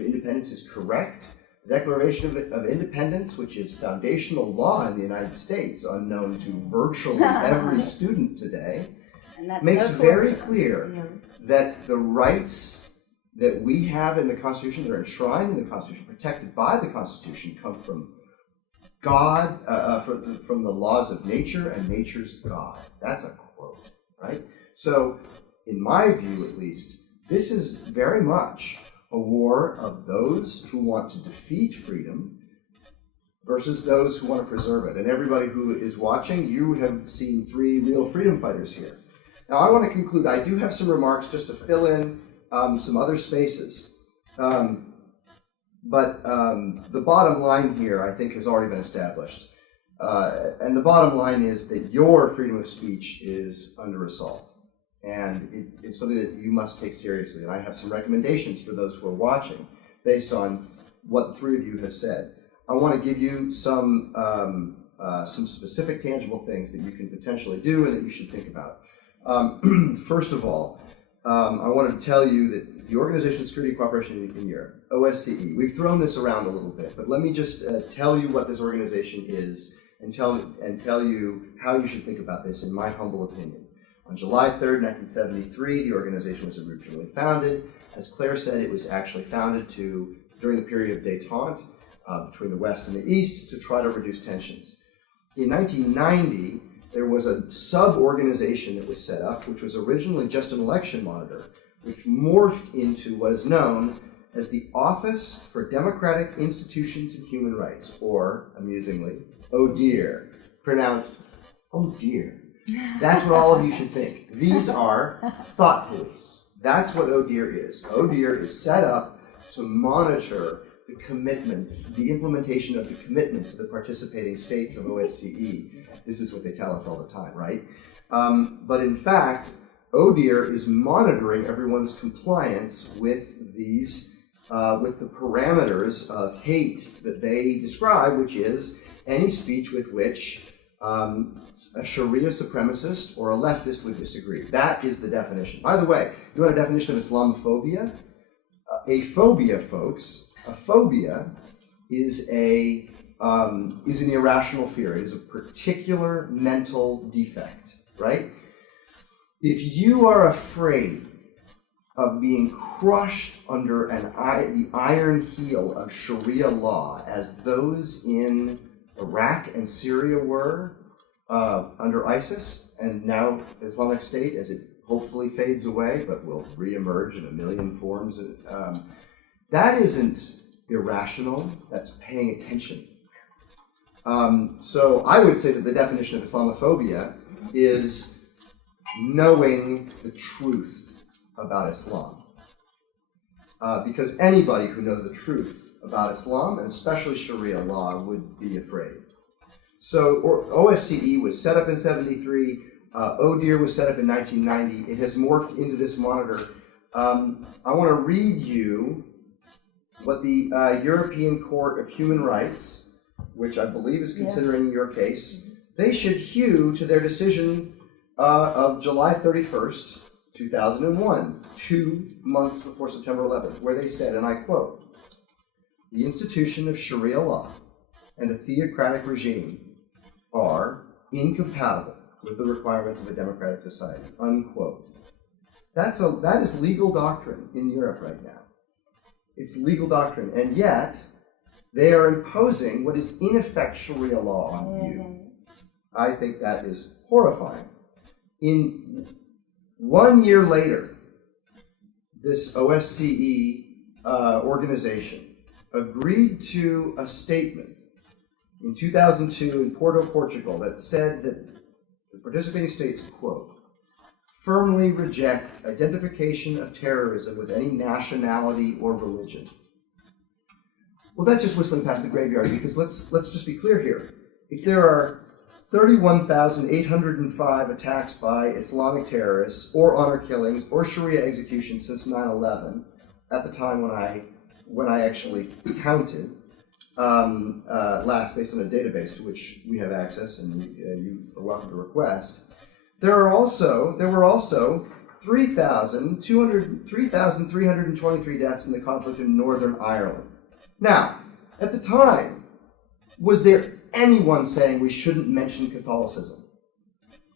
of Independence is correct. The Declaration of Independence, which is foundational law in the United States, unknown to virtually every student today, makes very clear that the rights that we have in the Constitution, that are enshrined in the Constitution, protected by the Constitution, come from God, from the laws of nature and nature's God. That's a quote, right? So, in my view at least, this is very much a war of those who want to defeat freedom versus those who want to preserve it. And everybody who is watching, you have seen three real freedom fighters here. Now, I want to conclude. I do have some remarks just to fill in some other spaces. But the bottom line here, I think, has already been established. And the bottom line is that your freedom of speech is under assault. And it's something that you must take seriously. And I have some recommendations for those who are watching based on what the three of you have said. I want to give you some specific tangible things that you can potentially do and that you should think about. First of all, I wanted to tell you that the Organization for Security and Cooperation in Europe, OSCE, we've thrown this around a little bit, but let me just tell you what this organization is and tell you how you should think about this in my humble opinion. On July 3rd, 1973, the organization was originally founded. As Clare said, it was actually founded during the period of détente between the West and the East to try to reduce tensions. In 1990, there was a sub-organization that was set up, which was originally just an election monitor, which morphed into what is known as the Office for Democratic Institutions and Human Rights, or, amusingly, ODIHR, pronounced, oh dear. That's what all of you should think. These are thought police. That's what ODIHR is. ODIHR is set up to monitor the commitments, the implementation of the commitments of the participating states of OSCE. This is what they tell us all the time, right? But in fact, ODIHR is monitoring everyone's compliance with these, with the parameters of hate that they describe, which is any speech with which a Sharia supremacist or a leftist would disagree. That is the definition. By the way, you want a definition of Islamophobia? A phobia, folks, a phobia is an irrational fear. It is a particular mental defect, right? If you are afraid of being crushed under the iron heel of Sharia law, as those in Iraq and Syria were, under ISIS, and now Islamic State, as it hopefully fades away, but will reemerge in a million forms. That isn't irrational, that's paying attention. So I would say that the definition of Islamophobia is knowing the truth about Islam. Because anybody who knows the truth about Islam, and especially Sharia law, would be afraid. So OSCE was set up in 73, ODIHR was set up in 1990. It has morphed into this monitor. I want to read you what the European Court of Human Rights, which I believe is considering your case, they should hew to their decision of July 31st, 2001, 2 months before September 11th, where they said, and I quote, "The institution of Sharia law and a theocratic regime are incompatible with the requirements of a democratic society," unquote. That is legal doctrine in Europe right now. It's legal doctrine, and yet they are imposing what is in effect Sharia law on you. I think that is horrifying. In 1 year later, this OSCE organization agreed to a statement in 2002 in Porto, Portugal, that said that the participating states, quote, "firmly reject identification of terrorism with any nationality or religion." Well, that's just whistling past the graveyard, because let's just be clear here. If there are 31,805 attacks by Islamic terrorists, or honor killings, or Sharia executions since 9/11, at the time when I actually counted, last based on a database to which we have access and you are welcome to request, there were also 3,323 deaths in the conflict in Northern Ireland. Now, at the time, was there anyone saying we shouldn't mention Catholicism?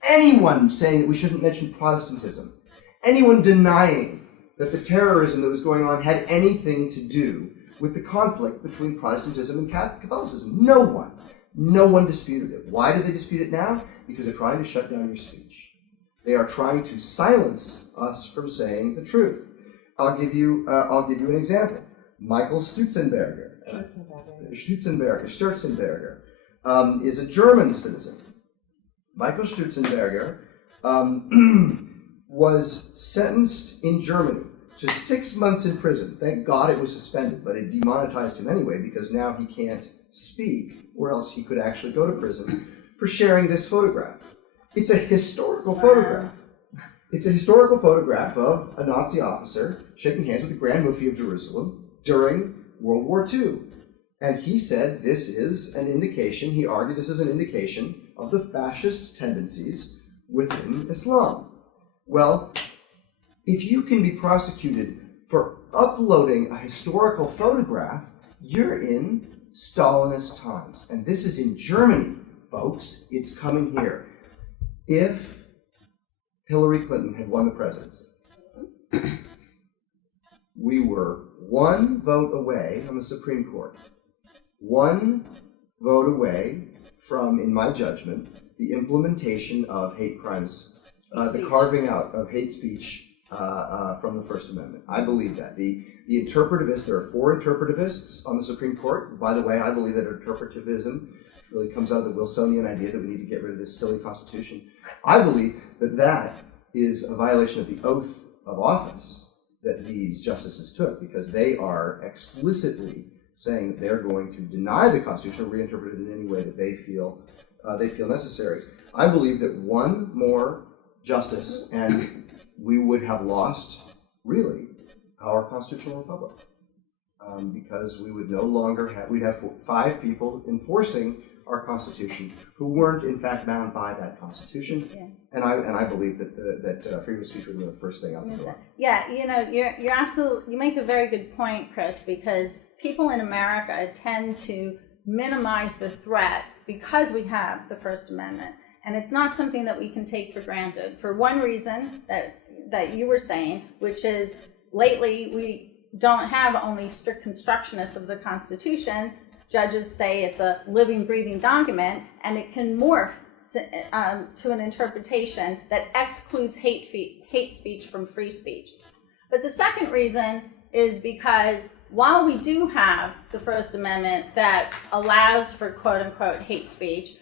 Anyone saying that we shouldn't mention Protestantism? Anyone denying that the terrorism that was going on had anything to do with the conflict between Protestantism and Catholicism? No one. No one disputed it. Why do they dispute it now? Because they're trying to shut down your speech. They are trying to silence us from saying the truth. I'll give you an example. Michael Stutzenberger is a German citizen. Michael Stutzenberger was sentenced in Germany to 6 months in prison. Thank God it was suspended, but it demonetized him anyway, because now he can't speak, or else he could actually go to prison for sharing this photograph. It's a historical photograph. It's a historical photograph of a Nazi officer shaking hands with the Grand Mufti of Jerusalem during World War II. And he said this is an indication, he argued this is an indication of the fascist tendencies within Islam. Well, if you can be prosecuted for uploading a historical photograph, you're in Stalinist times. And this is in Germany, folks. It's coming here. If Hillary Clinton had won the presidency, we were one vote away from the Supreme Court, one vote away from, in my judgment, the implementation of hate crimes, the carving out of hate speech from the First Amendment. I believe that. The interpretivists, there are 4 interpretivists on the Supreme Court. By the way, I believe that interpretivism really comes out of the Wilsonian idea that we need to get rid of this silly Constitution. I believe that that is a violation of the oath of office that these justices took, because they are explicitly saying that they're going to deny the Constitution or reinterpret it in any way that they feel necessary. I believe that one more justice and we would have lost, really, our constitutional republic, because we would no longer have, we'd have 5 people enforcing our Constitution who weren't in fact bound by that Constitution. Yeah. And I believe that freedom of speech would be the first thing out the door. Yeah, you're absolutely, you make a very good point, Chris, because people in America tend to minimize the threat because we have the First Amendment. And it's not something that we can take for granted, for one reason that you were saying, which is lately we don't have only strict constructionists of the Constitution. Judges say it's a living, breathing document, and it can morph to an interpretation that excludes hate speech from free speech. But the second reason is because while we do have the First Amendment that allows for quote-unquote hate speech,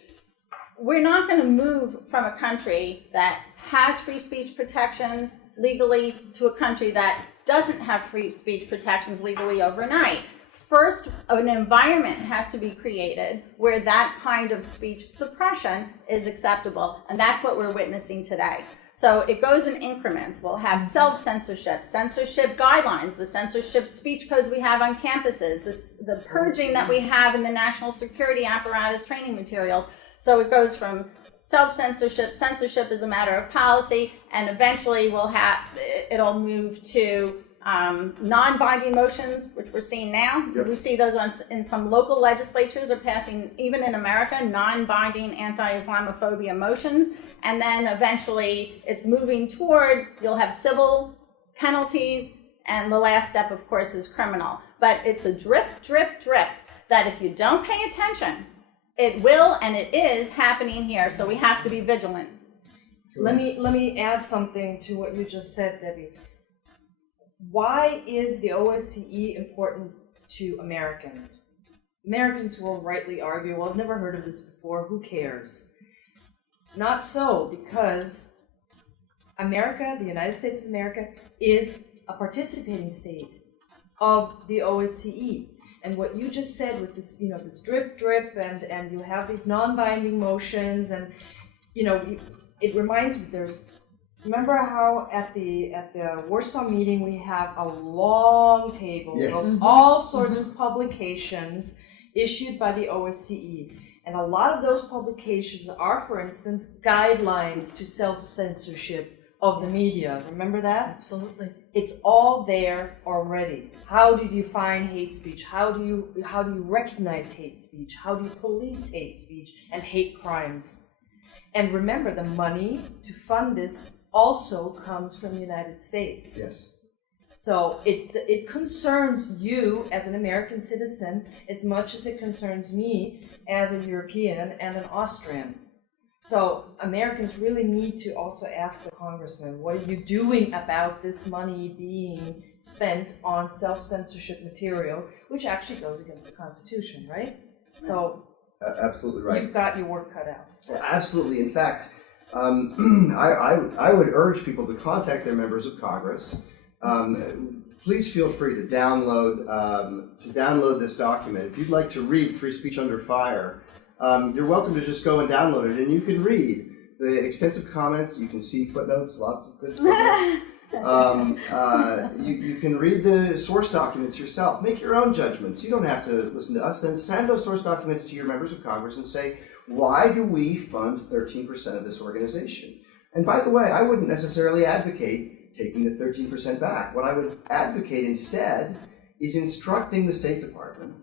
we're not going to move from a country that has free speech protections legally to a country that doesn't have free speech protections legally overnight. First, an environment has to be created where that kind of speech suppression is acceptable, and that's what we're witnessing today. So it goes in increments. We'll have self-censorship, censorship guidelines, the censorship speech codes we have on campuses, the purging that we have in the national security apparatus training materials. So it goes from self-censorship, censorship is a matter of policy, and eventually it'll move to non-binding motions, which we're seeing now. Yep. We see those in some local legislatures are passing, even in America, non-binding anti-Islamophobia motions. And then eventually it's moving toward, you'll have civil penalties, and the last step, of course, is criminal. But it's a drip, drip, drip, that if you don't pay attention, it will, and it is happening here. So we have to be vigilant. Let me add something to what you just said, Debbie. Why is the OSCE important to Americans? Americans will rightly argue, well, I've never heard of this before, who cares? Not so, because America, the United States of America, is a participating state of the OSCE. And what you just said with this, this drip, drip, and you have these non-binding motions, and, it reminds me, remember how at the Warsaw meeting we have a long table of all sorts of publications issued by the OSCE. And a lot of those publications are, for instance, guidelines to self-censorship of the media. Remember that? Absolutely. It's all there already. How do you define hate speech? How do you recognize hate speech? How do you police hate speech and hate crimes? And remember, the money to fund this also comes from the United States. Yes. So it concerns you as an American citizen as much as it concerns me as a European and an Austrian. So Americans really need to also ask the congressman, what are you doing about this money being spent on self-censorship material, which actually goes against the Constitution, right? So absolutely right. You've got your work cut out. Absolutely. In fact, I would urge people to contact their members of Congress. Please feel free to download this document. If you'd like to read Free Speech Under Fire, you're welcome to just go and download it, and you can read the extensive comments. You can see footnotes, lots of good footnotes. You can read the source documents yourself. Make your own judgments. You don't have to listen to us. Then send those source documents to your members of Congress and say, why do we fund 13% of this organization? And by the way, I wouldn't necessarily advocate taking the 13% back. What I would advocate instead is instructing the State Department.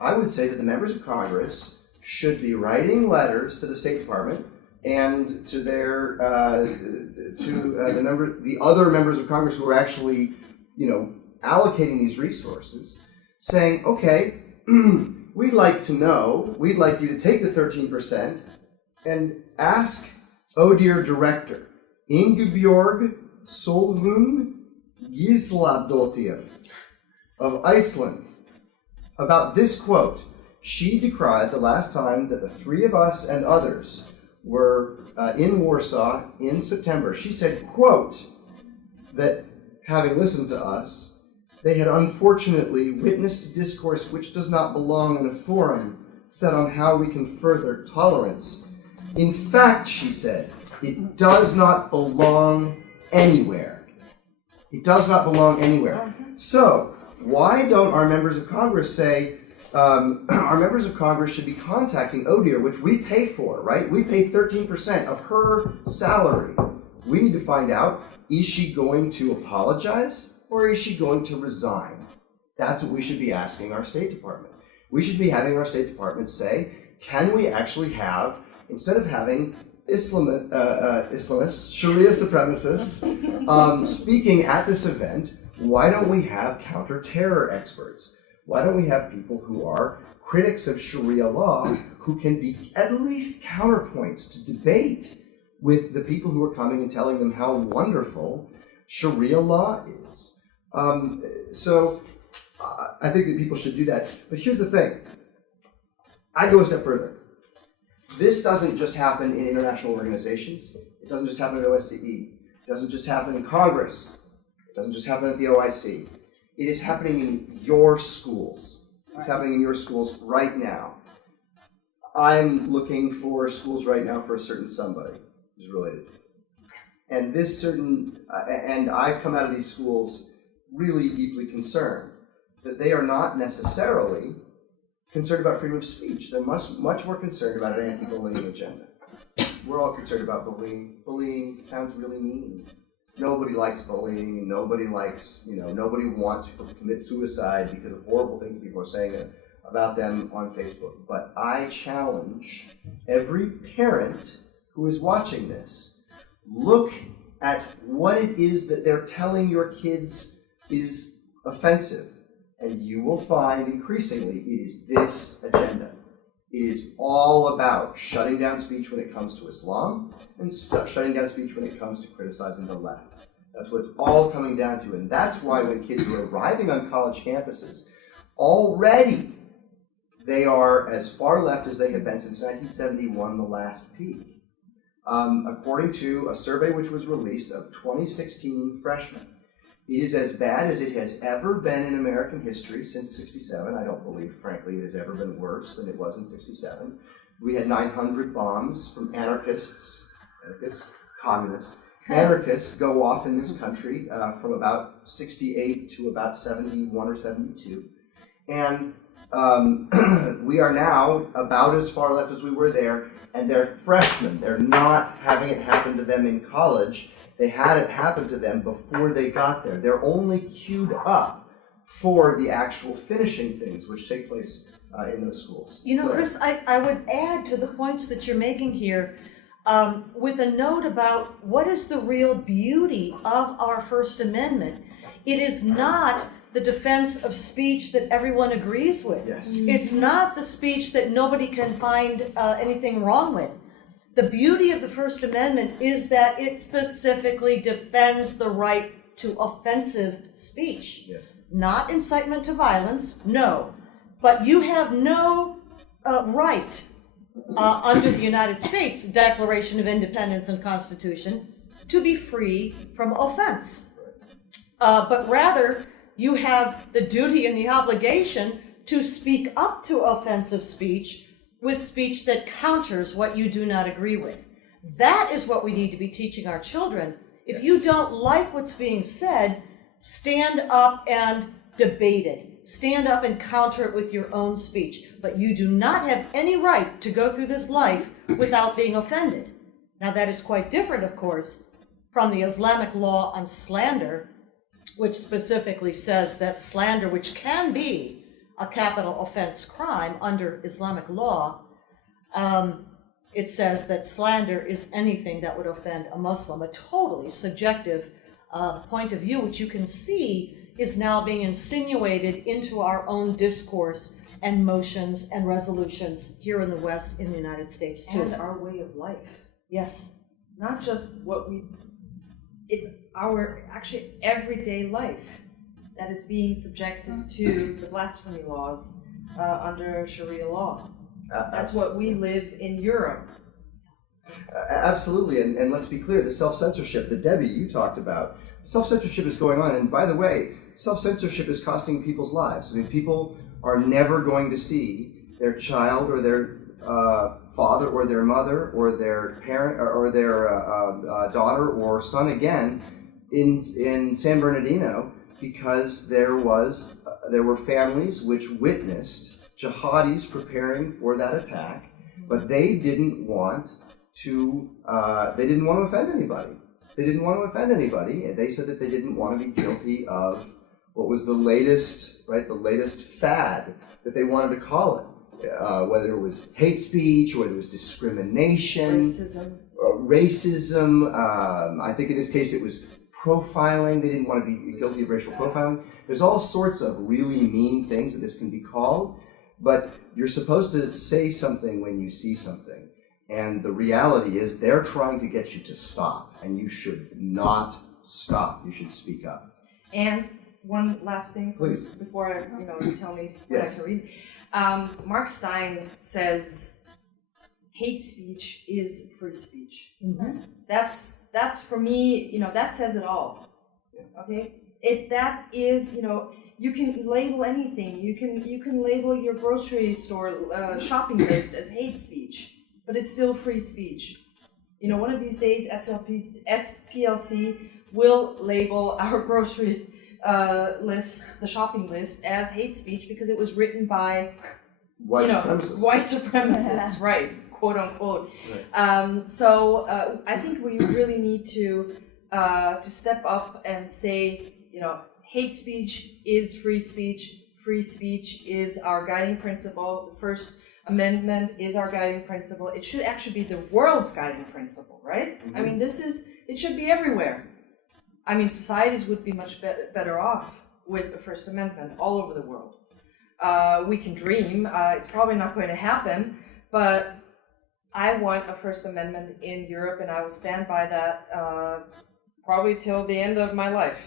I would say that the members of Congress should be writing letters to the State Department and to their the other members of Congress who are actually, allocating these resources, saying, okay, we'd like you to take the 13% and ask ODIHR Director Ingebjörg Solrún Gísladóttir of Iceland about this quote. She decried the last time that the three of us and others were in Warsaw in September. She said, quote, that having listened to us, they had unfortunately witnessed a discourse which does not belong in a forum set on how we can further tolerance. In fact, she said, it does not belong anywhere. It does not belong anywhere. So, why don't our members of Congress say, our members of Congress should be contacting ODIHR, which we pay for, right? We pay 13% of her salary. We need to find out, is she going to apologize or is she going to resign? That's what we should be asking our State Department. We should be having our State Department say, can we actually have, instead of having Islamists, Sharia supremacists, speaking at this event, why don't we have counter-terror experts? Why don't we have people who are critics of Sharia law who can be at least counterpoints to debate with the people who are coming and telling them how wonderful Sharia law is. So I think that people should do that. But here's the thing. I go a step further. This doesn't just happen in international organizations. It doesn't just happen at OSCE. It doesn't just happen in Congress. It doesn't just happen at the OIC. It is happening in your schools. It's happening in your schools right now. I'm looking for schools right now for a certain somebody who's related. And this certain, and I've come out of these schools really deeply concerned that they are not necessarily concerned about freedom of speech. They're much more concerned about an anti-bullying agenda. We're all concerned about bullying. Bullying sounds really mean. Nobody likes bullying. Nobody likes, nobody wants people to commit suicide because of horrible things people are saying about them on Facebook. But I challenge every parent who is watching this, look at what it is that they're telling your kids is offensive, and you will find increasingly it is this agenda. It is all about shutting down speech when it comes to Islam and shutting down speech when it comes to criticizing the left. That's what it's all coming down to, and that's why when kids are arriving on college campuses, already they are as far left as they have been since 1971, the last peak. According to a survey which was released of 2016 freshmen, it is as bad as it has ever been in American history since '67. I don't believe, frankly, it has ever been worse than it was in '67. We had 900 bombs from anarchists, communists, anarchists go off in this country from about 68 to about 71 or 72. And we are now about as far left as we were there, and they're freshmen. They're not having it happen to them in college. They had it happen to them before they got there. They're only queued up for the actual finishing things which take place in those schools. Chris, I would add to the points that you're making here with a note about what is the real beauty of our First Amendment. It is not the defense of speech that everyone agrees with. Yes. It's not the speech that nobody can find anything wrong with. The beauty of the First Amendment is that it specifically defends the right to offensive speech. Yes. Not incitement to violence, no. But you have no right under the United States Declaration of Independence and Constitution to be free from offense. But rather, you have the duty and the obligation to speak up to offensive speech with speech that counters what you do not agree with. That is what we need to be teaching our children. If you don't like what's being said, stand up and debate it. Stand up and counter it with your own speech. But you do not have any right to go through this life without being offended. Now that is quite different, of course, from the Islamic law on slander, which specifically says that slander, which can be a capital offense crime under Islamic law, it says that slander is anything that would offend a Muslim, a totally subjective point of view, which you can see is now being insinuated into our own discourse and motions and resolutions here in the West, in the United States too. And our way of life. Yes. Not just it's our actually everyday life that is being subjected to the blasphemy laws under Sharia law. That's what we live in Europe. Absolutely, and let's be clear, the self-censorship that Debbie, you talked about, self-censorship is going on, and by the way, self-censorship is costing people's lives. I mean, people are never going to see their child or their father or their mother or their parent or their daughter or son again in San Bernardino, because there were families which witnessed jihadis preparing for that attack, but they didn't want to offend anybody. They didn't want to offend anybody, and they said that they didn't want to be guilty of what was the latest fad that they wanted to call it, whether it was hate speech, or whether it was discrimination, racism. I think in this case it was profiling. They didn't want to be guilty of racial profiling. There's all sorts of really mean things that this can be called. But you're supposed to say something when you see something. And the reality is they're trying to get you to stop, and you should not stop. You should speak up. And one last thing, Please. before you tell me what Yes. I can read. Mark Stein says, hate speech is free speech. Mhm. That's for me, that says it all. Okay? That is, you can label anything. You can label your grocery store shopping list as hate speech, but it's still free speech. One of these days, SPLC will label our grocery list, the shopping list, as hate speech because it was written by White supremacists. white supremacists, right? Quote unquote. Right. So I think we really need to step up and say, hate speech is free speech. Free speech is our guiding principle. The First Amendment is our guiding principle. It should actually be the world's guiding principle, right? Mm-hmm. I mean, it should be everywhere. I mean, societies would be much better off with the First Amendment all over the world. We can dream. It's probably not going to happen, but I want a First Amendment in Europe, and I will stand by that probably till the end of my life.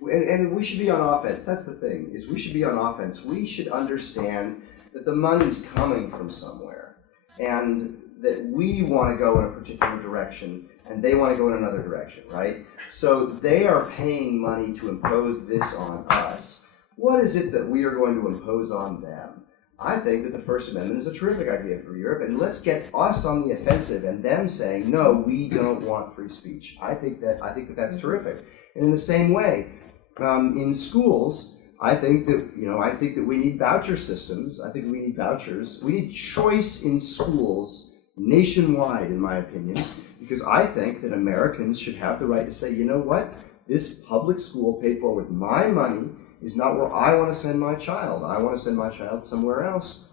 And we should be on offense. That's the thing, is we should be on offense. We should understand that the money's coming from somewhere, and that we want to go in a particular direction, and they want to go in another direction, right? So they are paying money to impose this on us. What is it that we are going to impose on them? I think that the First Amendment is a terrific idea for Europe, and let's get us on the offensive and them saying, no, we don't want free speech. I think that that's terrific. And in the same way, in schools, I think that we need voucher systems. I think we need vouchers. We need choice in schools nationwide, in my opinion, because I think that Americans should have the right to say, you know what, this public school paid for with my money is not where I want to send my child. I want to send my child somewhere else.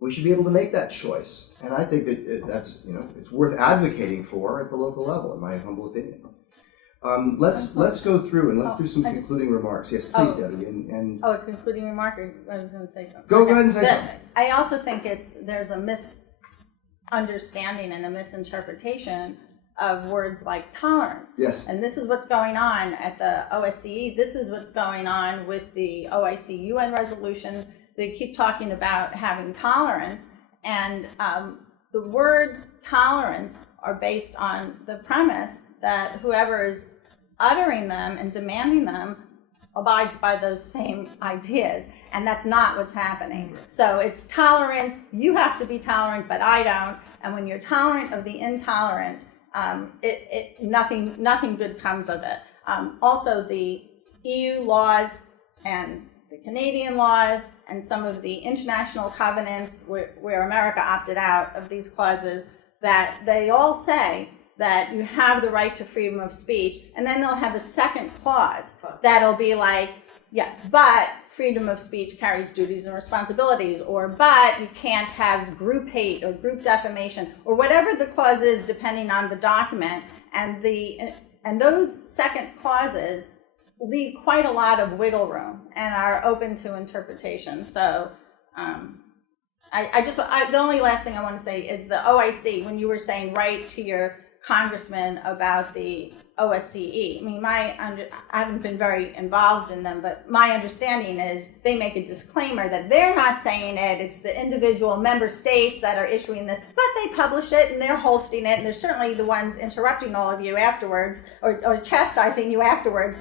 We should be able to make that choice, and I think that that's it's worth advocating for at the local level, in my humble opinion. Let's go through and let's do some concluding remarks. Yes, please, Debbie. And a concluding remark. I was going to say something. Go ahead and say something. I also think there's a misunderstanding and a misinterpretation of words like tolerance. Yes. And this is what's going on at the OSCE. This is what's going on with the OIC UN resolution. They keep talking about having tolerance, and the words tolerance are based on the premise that whoever is uttering them and demanding them abides by those same ideas, and that's not what's happening. So it's tolerance, you have to be tolerant, but I don't, and when you're tolerant of the intolerant, nothing good comes of it. Also, the EU laws and the Canadian laws and some of the international covenants where America opted out of these clauses, that they all say that you have the right to freedom of speech, and then they'll have a second clause that'll be like, but freedom of speech carries duties and responsibilities, or but you can't have group hate or group defamation, or whatever the clause is depending on the document, and those second clauses leave quite a lot of wiggle room and are open to interpretation. So the only last thing I want to say is the OIC, when you were saying write to your congressman about the OSCE. I mean, I haven't been very involved in them, but my understanding is they make a disclaimer that they're not saying it, it's the individual member states that are issuing this, but they publish it and they're hosting it, and they're certainly the ones interrupting all of you afterwards or chastising you afterwards.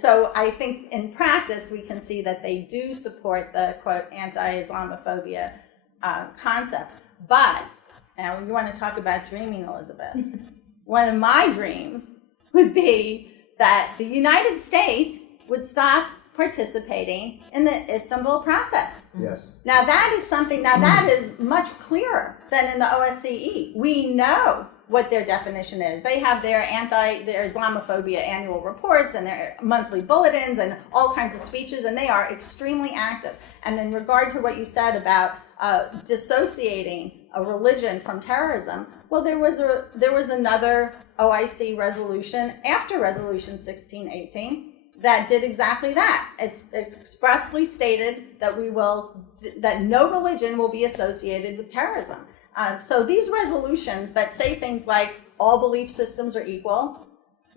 So I think in practice we can see that they do support the, quote, anti-Islamophobia concept. But now you want to talk about dreaming, Elisabeth. One of my dreams would be that the United States would stop participating in the Istanbul process. yes. Now that is much clearer than in the OSCE. We know what their definition is. They have their Islamophobia annual reports and their monthly bulletins and all kinds of speeches, and they are extremely active. And in regard to what you said about dissociating a religion from terrorism, well, there was another OIC resolution after Resolution 1618, that did exactly that. It's expressly stated that that no religion will be associated with terrorism. So these resolutions that say things like all belief systems are equal,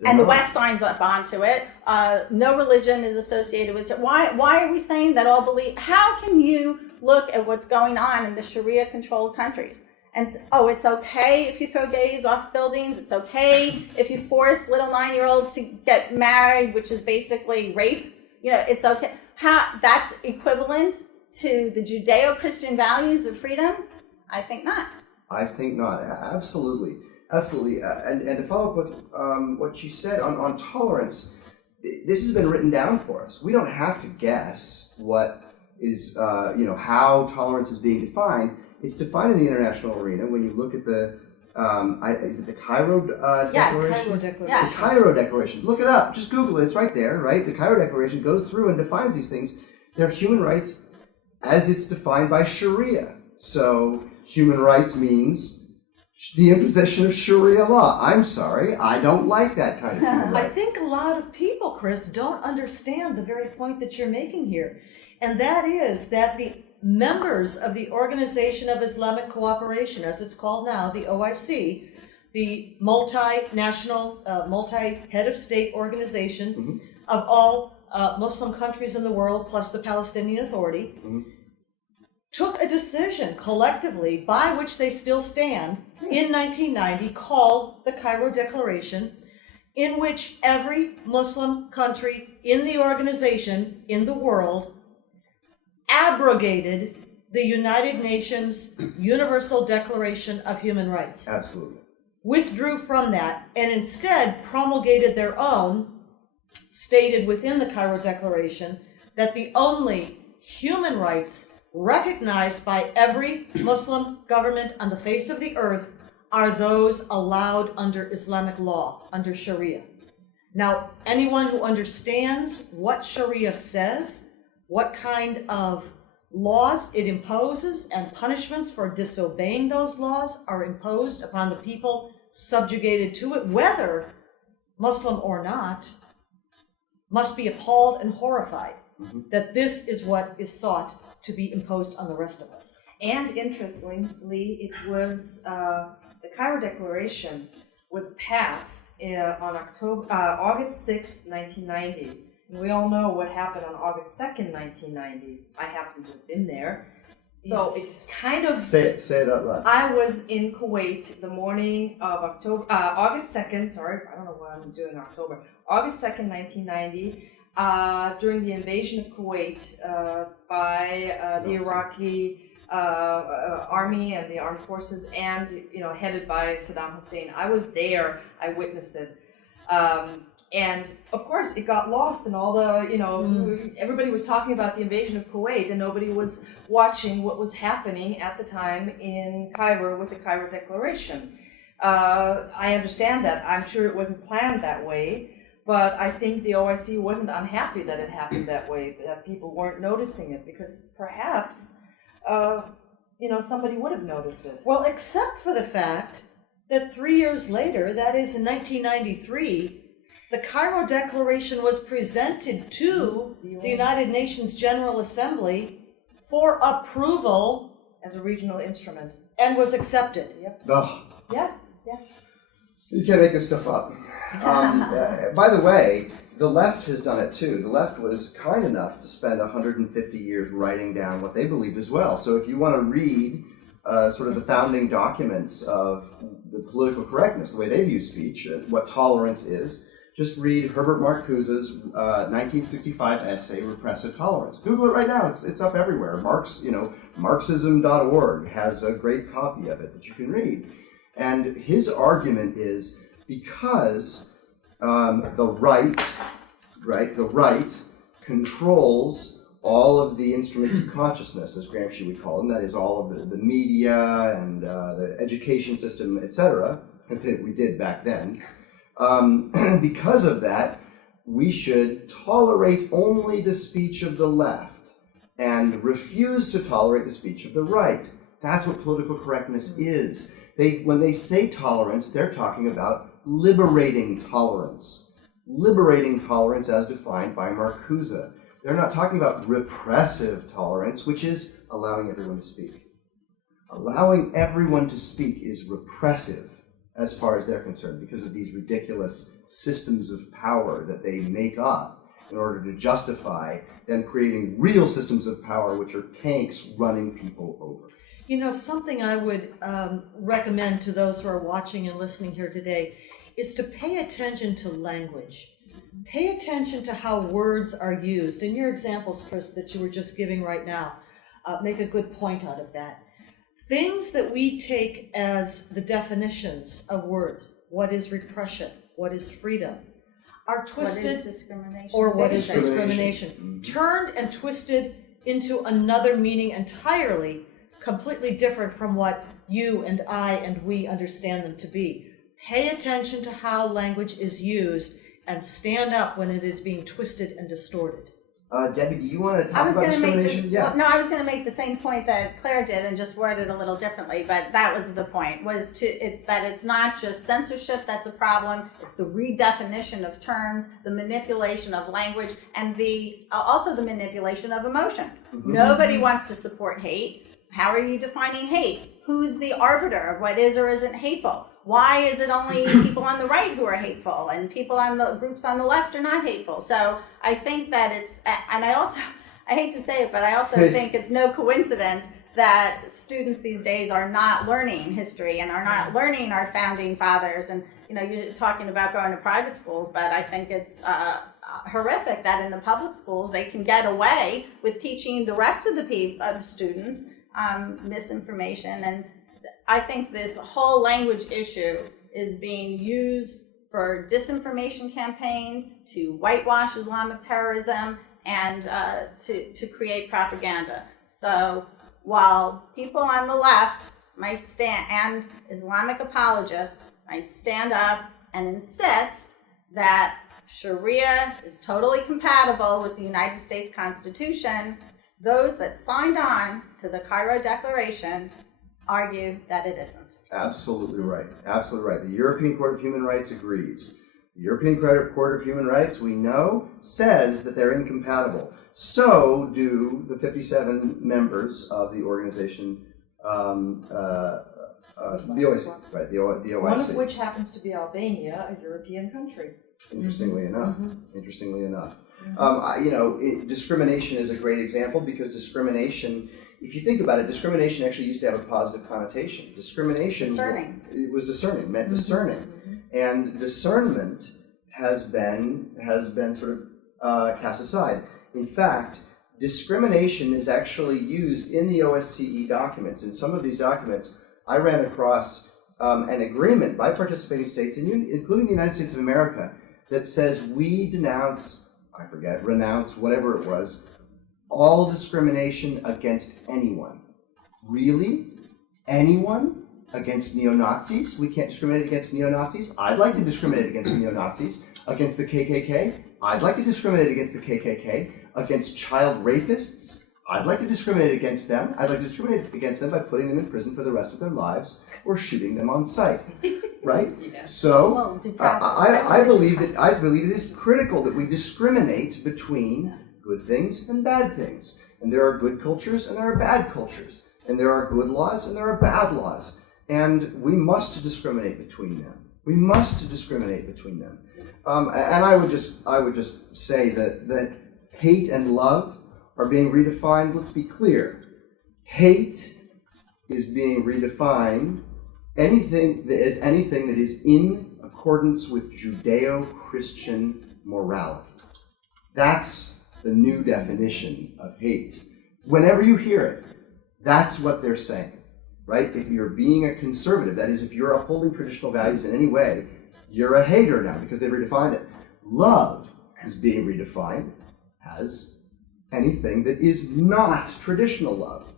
and the West signs up onto it, no religion is associated with why are we saying that all belief? How can you look at what's going on in the Sharia-controlled countries and oh, it's okay if you throw gays off buildings, it's okay if you force little 9-year-olds to get married, which is basically rape, it's okay. How that's equivalent to the Judeo-Christian values of freedom? I think not. I think not. Absolutely. Absolutely. And to follow up with what you said on tolerance, this has been written down for us. We don't have to guess what is, how tolerance is being defined. It's defined in the international arena when you look at the, is it the Cairo Declaration? Cairo Declaration. Yeah. The Cairo Declaration. Look it up. Just Google it. It's right there, right? The Cairo Declaration goes through and defines these things. They're human rights as it's defined by Sharia. So human rights means the imposition of Sharia law. I'm sorry, I don't like that kind of human rights. I think a lot of people, Chris, don't understand the very point that you're making here. And that is that the members of the Organization of Islamic Cooperation, as it's called now, the OIC, the multinational, multi-head of state organization of all Muslim countries in the world, plus the Palestinian Authority, took a decision collectively by which they still stand in 1990 called the Cairo Declaration, in which every Muslim country in the organization in the world abrogated the United Nations Universal Declaration of Human Rights. Absolutely. Withdrew from that and instead promulgated their own, stated within the Cairo Declaration that the only human rights recognized by every Muslim government on the face of the earth are those allowed under Islamic law, under Sharia. Now, anyone who understands what Sharia says, what kind of laws it imposes, and punishments for disobeying those laws are imposed upon the people subjugated to it, whether Muslim or not, must be appalled and horrified that this is what is sought to be imposed on the rest of us. And interestingly, it was the Cairo Declaration was passed on August 6, 1990. And we all know what happened on August 2nd, 1990. I happen to have been there. So Yes. it kind of... Say it out loud. I was in Kuwait the morning of August 2nd, sorry, I don't know what I'm doing in October. August 2nd, 1990, during the invasion of Kuwait by the Iraqi army and the armed forces, and headed by Saddam Hussein. I was there. I witnessed it, and of course it got lost in all the everybody was talking about the invasion of Kuwait, and nobody was watching what was happening at the time in Cairo with the Cairo Declaration. I understand that. I'm sure it wasn't planned that way. But I think the OSCE wasn't unhappy that it happened that way, that people weren't noticing it, because perhaps, somebody would have noticed it. Well, except for the fact that 3 years later, that is in 1993, the Cairo Declaration was presented to the United Nations General Assembly for approval As a regional instrument. and was accepted. Yep. Oh, Yeah. you can't make this stuff up. By the way, the left has done it too. The left was kind enough to spend 150 years writing down what they believed as well. So if you want to read sort of the founding documents of the political correctness, the way they view speech, what tolerance is, just read Herbert Marcuse's 1965 essay, Repressive Tolerance. Google it right now. It's up everywhere. Marxism.org has a great copy of it that you can read. And his argument is because the right controls all of the instruments of consciousness, as Gramsci would call them, that is all of the media and the education system, etc., that we did back then. Because of that, we should tolerate only the speech of the left and refuse to tolerate the speech of the right. That's what political correctness is. When they say tolerance, they're talking about liberating tolerance. liberating tolerance as defined by Marcuse. They're not talking about repressive tolerance, which is allowing everyone to speak. Allowing everyone to speak is repressive as far as they're concerned because of these ridiculous systems of power that they make up in order to justify them creating real systems of power, which are tanks running people over. You know, something I would recommend to those who are watching and listening here today is to pay attention to language. Pay attention to how words are used. And your examples, Chris, that you were just giving right now, make a good point out of that. Things that we take as the definitions of words, what is repression, what is freedom, are twisted, What is discrimination? or what is Discrimination. discrimination, turned and twisted into another meaning entirely, completely different from what you and I and we understand them to be. Pay attention to how language is used and stand up when it is being twisted and distorted. Debbie, do you want to talk about discrimination? I was going to make the same point that Claire did and just word it a little differently, but that was the point, it's not just censorship that's a problem, it's the redefinition of terms, the manipulation of language, and also the manipulation of emotion. Mm-hmm. Nobody wants to support hate. How are you defining hate? Who's the arbiter of what is or isn't hateful? Why is it only people on the right who are hateful and people on the groups on the left are not hateful? So I think that and I hate to say it, but I also think it's no coincidence that students these days are not learning history and are not learning our founding fathers. And, you know, you're talking about going to private schools, but I think it's horrific that in the public schools they can get away with teaching the rest of the students misinformation. And I think this whole language issue is being used for disinformation campaigns, to whitewash Islamic terrorism, and to create propaganda. So while people on the left might stand, and Islamic apologists might stand up and insist that Sharia is totally compatible with the United States Constitution, those that signed on to the Cairo Declaration argue that it isn't. Absolutely right. Absolutely right. The European Court of Human Rights agrees. The European Court of Human Rights, we know, says that they're incompatible. So do the 57 members of the organization, the OSCE, right? The OSCE. One of which happens to be Albania, a European country. Interestingly enough. Mm-hmm. Interestingly enough. Mm-hmm. Discrimination is a great example because discrimination, if you think about it, discrimination actually used to have a positive connotation. Discrimination was discerning, meant discerning. Mm-hmm. And discernment has been sort of cast aside. In fact, discrimination is actually used in the OSCE documents. In some of these documents, I ran across an agreement by participating states, including the United States of America, that says we renounce, whatever it was, all discrimination against anyone. Really? Anyone? Against neo-Nazis? We can't discriminate against neo-Nazis? I'd like to discriminate against neo-Nazis. Against the KKK? I'd like to discriminate against the KKK. Against child rapists? I'd like to discriminate against them. I'd like to discriminate against them by putting them in prison for the rest of their lives or shooting them on sight. Right? Yeah. So, I believe it is critical that we discriminate between good things and bad things. And there are good cultures and there are bad cultures. And there are good laws and there are bad laws. And we must discriminate between them. We must discriminate between them. And I would just say that hate and love are being redefined. Let's be clear. Hate is being redefined anything that is in accordance with Judeo-Christian morality. That's the new definition of hate. Whenever you hear it, that's what they're saying, right? If you're being a conservative, that is, if you're upholding traditional values in any way, you're a hater now because they've redefined it. Love is being redefined as anything that is not traditional love.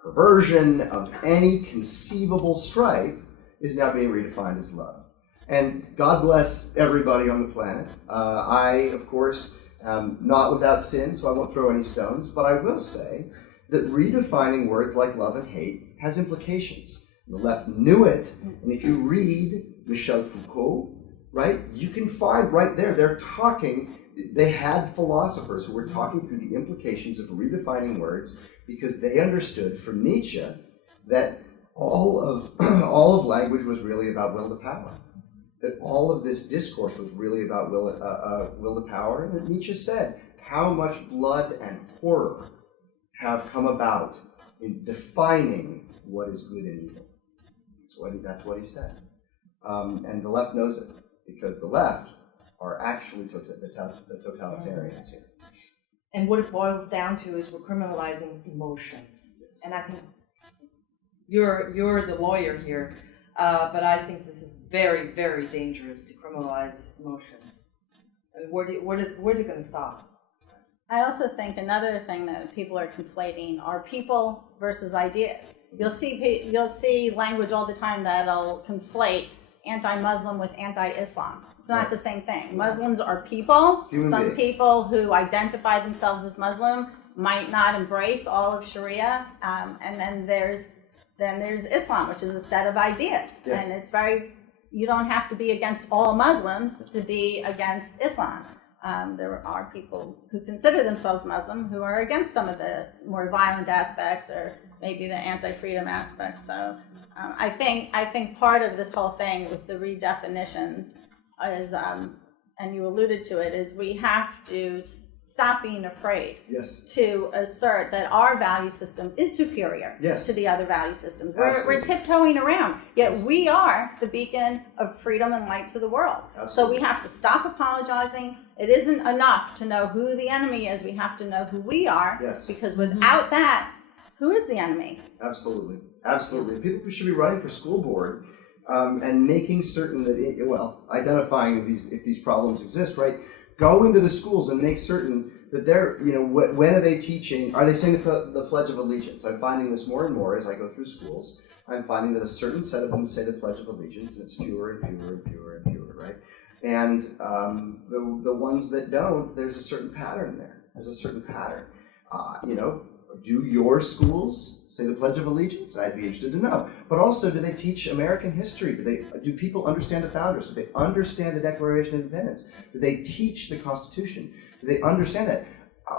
Perversion of any conceivable stripe is now being redefined as love. And God bless everybody on the planet. I, of course, am not without sin, so I won't throw any stones, but I will say that redefining words like love and hate has implications. The left knew it, and if you read Michel Foucault, right? You can find right there, they had philosophers who were talking through the implications of redefining words because they understood from Nietzsche that all of language was really about will to power. That all of this discourse was really about will to power. And that Nietzsche said, how much blood and horror have come about in defining what is good and evil. That's what he said. And the left knows it, because the left are actually the totalitarians here. And what it boils down to is we're criminalizing emotions. Yes. And I think you're the lawyer here, but I think this is very, very dangerous to criminalize emotions. I mean, where's it going to stop? I also think another thing that people are conflating are people versus ideas. You'll see language all the time that'll conflate anti-Muslim with anti-Islam. It's not the same thing. Muslims are people. Some people who identify themselves as Muslim might not embrace all of Sharia, and then there's Islam, which is a set of ideas. Yes. And it's you don't have to be against all Muslims to be against Islam. There are people who consider themselves Muslim who are against some of the more violent aspects or maybe the anti-freedom aspects. So I think part of this whole thing with the redefinition is, and you alluded to it, is we have to stop being afraid to assert that our value system is superior to the other value systems. We're tiptoeing around, yet we are the beacon of freedom and light to the world. So we have to stop apologizing. It isn't enough to know who the enemy is. We have to know who we are, because without that, who is the enemy? Absolutely. People should be running for school board and making certain that, identifying if these problems exist, right? Go into the schools and make certain that they're, when are they teaching? Are they saying the Pledge of Allegiance? I'm finding this more and more as I go through schools. I'm finding that a certain set of them say the Pledge of Allegiance, and it's fewer and fewer and fewer and fewer, right? And the ones that don't, there's a certain pattern there. There's a certain pattern. Do your schools say the Pledge of Allegiance? I'd be interested to know. But also, do they teach American history? Do people understand the founders? Do they understand the Declaration of Independence? Do they teach the Constitution? Do they understand that?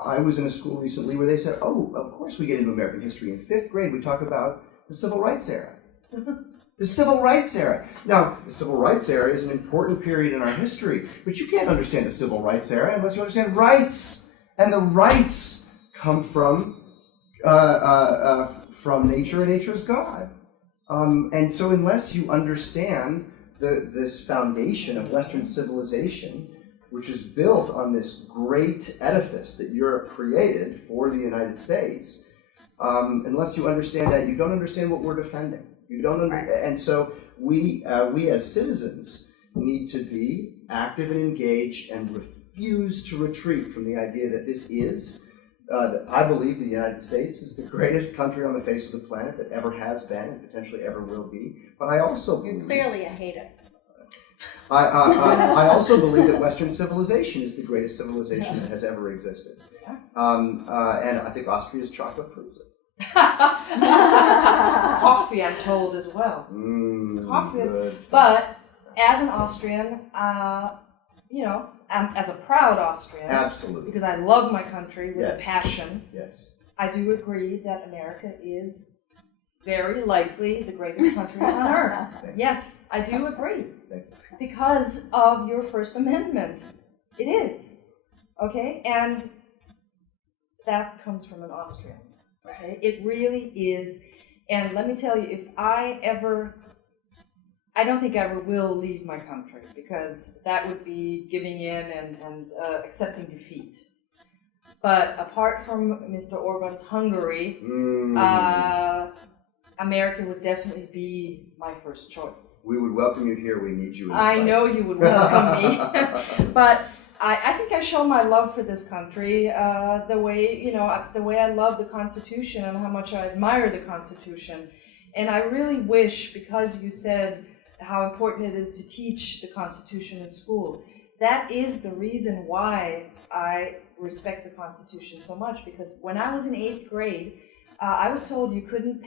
I was in a school recently where they said, oh, of course we get into American history. In 5th grade, we talk about the Civil Rights era. The Civil Rights era. Now, the Civil Rights era is an important period in our history, but you can't understand the Civil Rights era unless you understand rights. And the rights come from nature, and nature is God. And so unless you understand this foundation of Western civilization, which is built on this great edifice that Europe created for the United States, unless you understand that, you don't understand what we're defending. You don't and so we as citizens need to be active and engaged and refuse to retreat from the idea that this is I believe the United States is the greatest country on the face of the planet that ever has been and potentially ever will be. But I also believe... You're clearly a hater. I also believe that Western civilization is the greatest civilization that has ever existed. And I think Austria's chocolate proves it. Coffee, I'm told, as well. Coffee. But as an Austrian, as a proud Austrian, absolutely, because I love my country with a passion. Yes, I do agree that America is very likely the greatest country on earth. Yes, I do agree, because of your First Amendment. It is, okay, and that comes from an Austrian. Okay, it really is, and let me tell you, I don't think I ever will leave my country, because that would be giving in and accepting defeat. But apart from Mr. Orban's Hungary, America would definitely be my first choice. We would welcome you here. We need you in the I fight. know you would welcome me. But I think I show my love for this country the way I love the Constitution and how much I admire the Constitution. And I really wish, because you said how important it is to teach the Constitution in school, that is the reason why I respect the Constitution so much. Because when I was in 8th grade, I was told you couldn't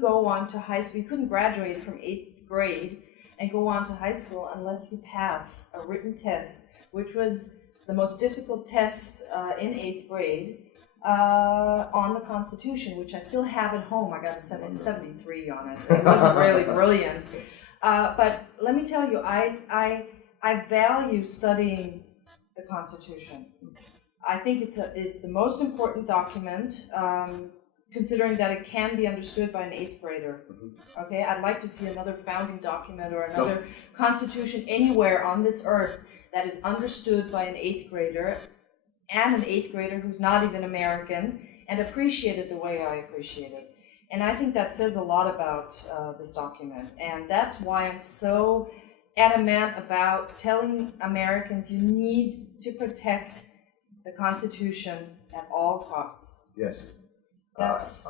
go on to high school, you couldn't graduate from 8th grade and go on to high school unless you pass a written test, which was the most difficult test in 8th grade on the Constitution, which I still have at home. I got a 73 on it. It wasn't really brilliant. But let me tell you, I value studying the Constitution. I think it's the most important document, considering that it can be understood by an 8th grader. Okay, I'd like to see another founding document or another constitution anywhere on this earth that is understood by an 8th grader, and an 8th grader who's not even American, and appreciated the way I appreciate it. And I think that says a lot about this document, and that's why I'm so adamant about telling Americans you need to protect the Constitution at all costs. Yes. That's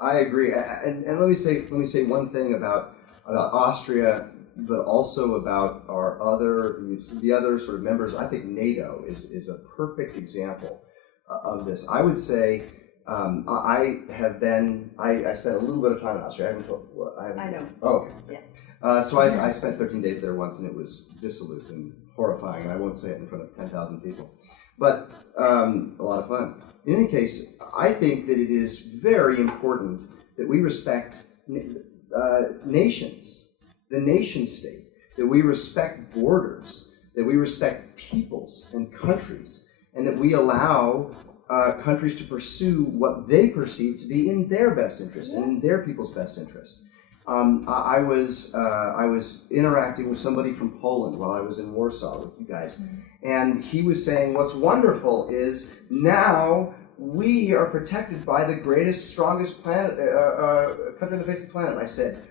I agree, and let me say one thing about Austria, but also about the other sort of members. I think NATO is a perfect example of this. I would say I spent a little bit of time in Austria. I know. Oh, okay. Yeah. So I spent 13 days there once, and it was dissolute and horrifying. And I won't say it in front of 10,000 people, but a lot of fun. In any case, I think that it is very important that we respect nations, the nation state, that we respect borders, that we respect peoples and countries, and that we allow countries to pursue what they perceive to be in their best interest and in their people's best interest. I was interacting with somebody from Poland while I was in Warsaw with you guys, and he was saying what's wonderful is now we are protected by the greatest, strongest country on the face of the planet. And I said,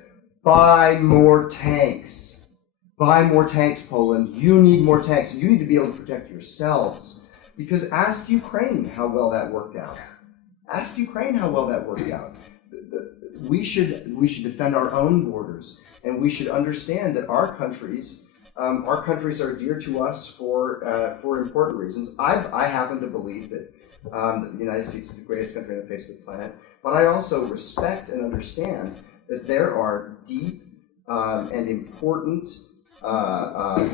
buy more tanks. Buy more tanks, Poland. You need more tanks. You need to be able to protect yourselves. Because ask Ukraine how well that worked out. Ask Ukraine how well that worked out. We should defend our own borders, and we should understand that our countries are dear to us for important reasons. I happen to believe that the United States is the greatest country on the face of the planet, but I also respect and understand that there are deep and important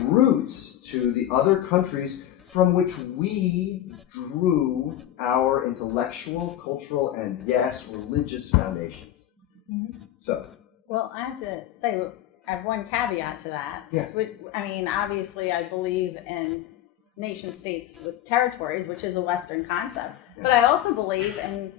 roots to the other countries from which we drew our intellectual, cultural, and yes, religious foundations. So. Well, I have to say, I have one caveat to that. Yes. I mean, obviously, I believe in nation states with territories, which is a Western concept. Yeah. But I also believe in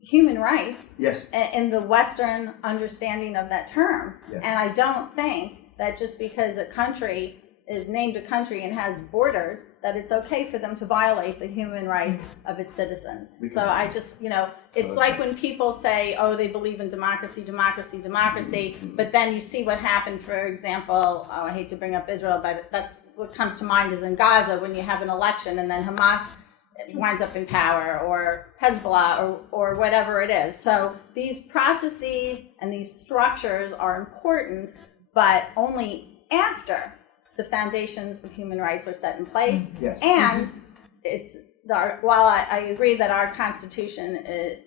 human rights. Yes. In the Western understanding of that term. Yes. And I don't think that just because a country is named a country and has borders, that it's okay for them to violate the human rights of its citizens. So I just, it's like when people say, oh, they believe in democracy, but then you see what happened, for example, I hate to bring up Israel, but that's what comes to mind is in Gaza, when you have an election and then Hamas winds up in power, or Hezbollah, or whatever it is. So these processes and these structures are important, but only after the foundations of human rights are set in place. Yes. And while I agree that our Constitution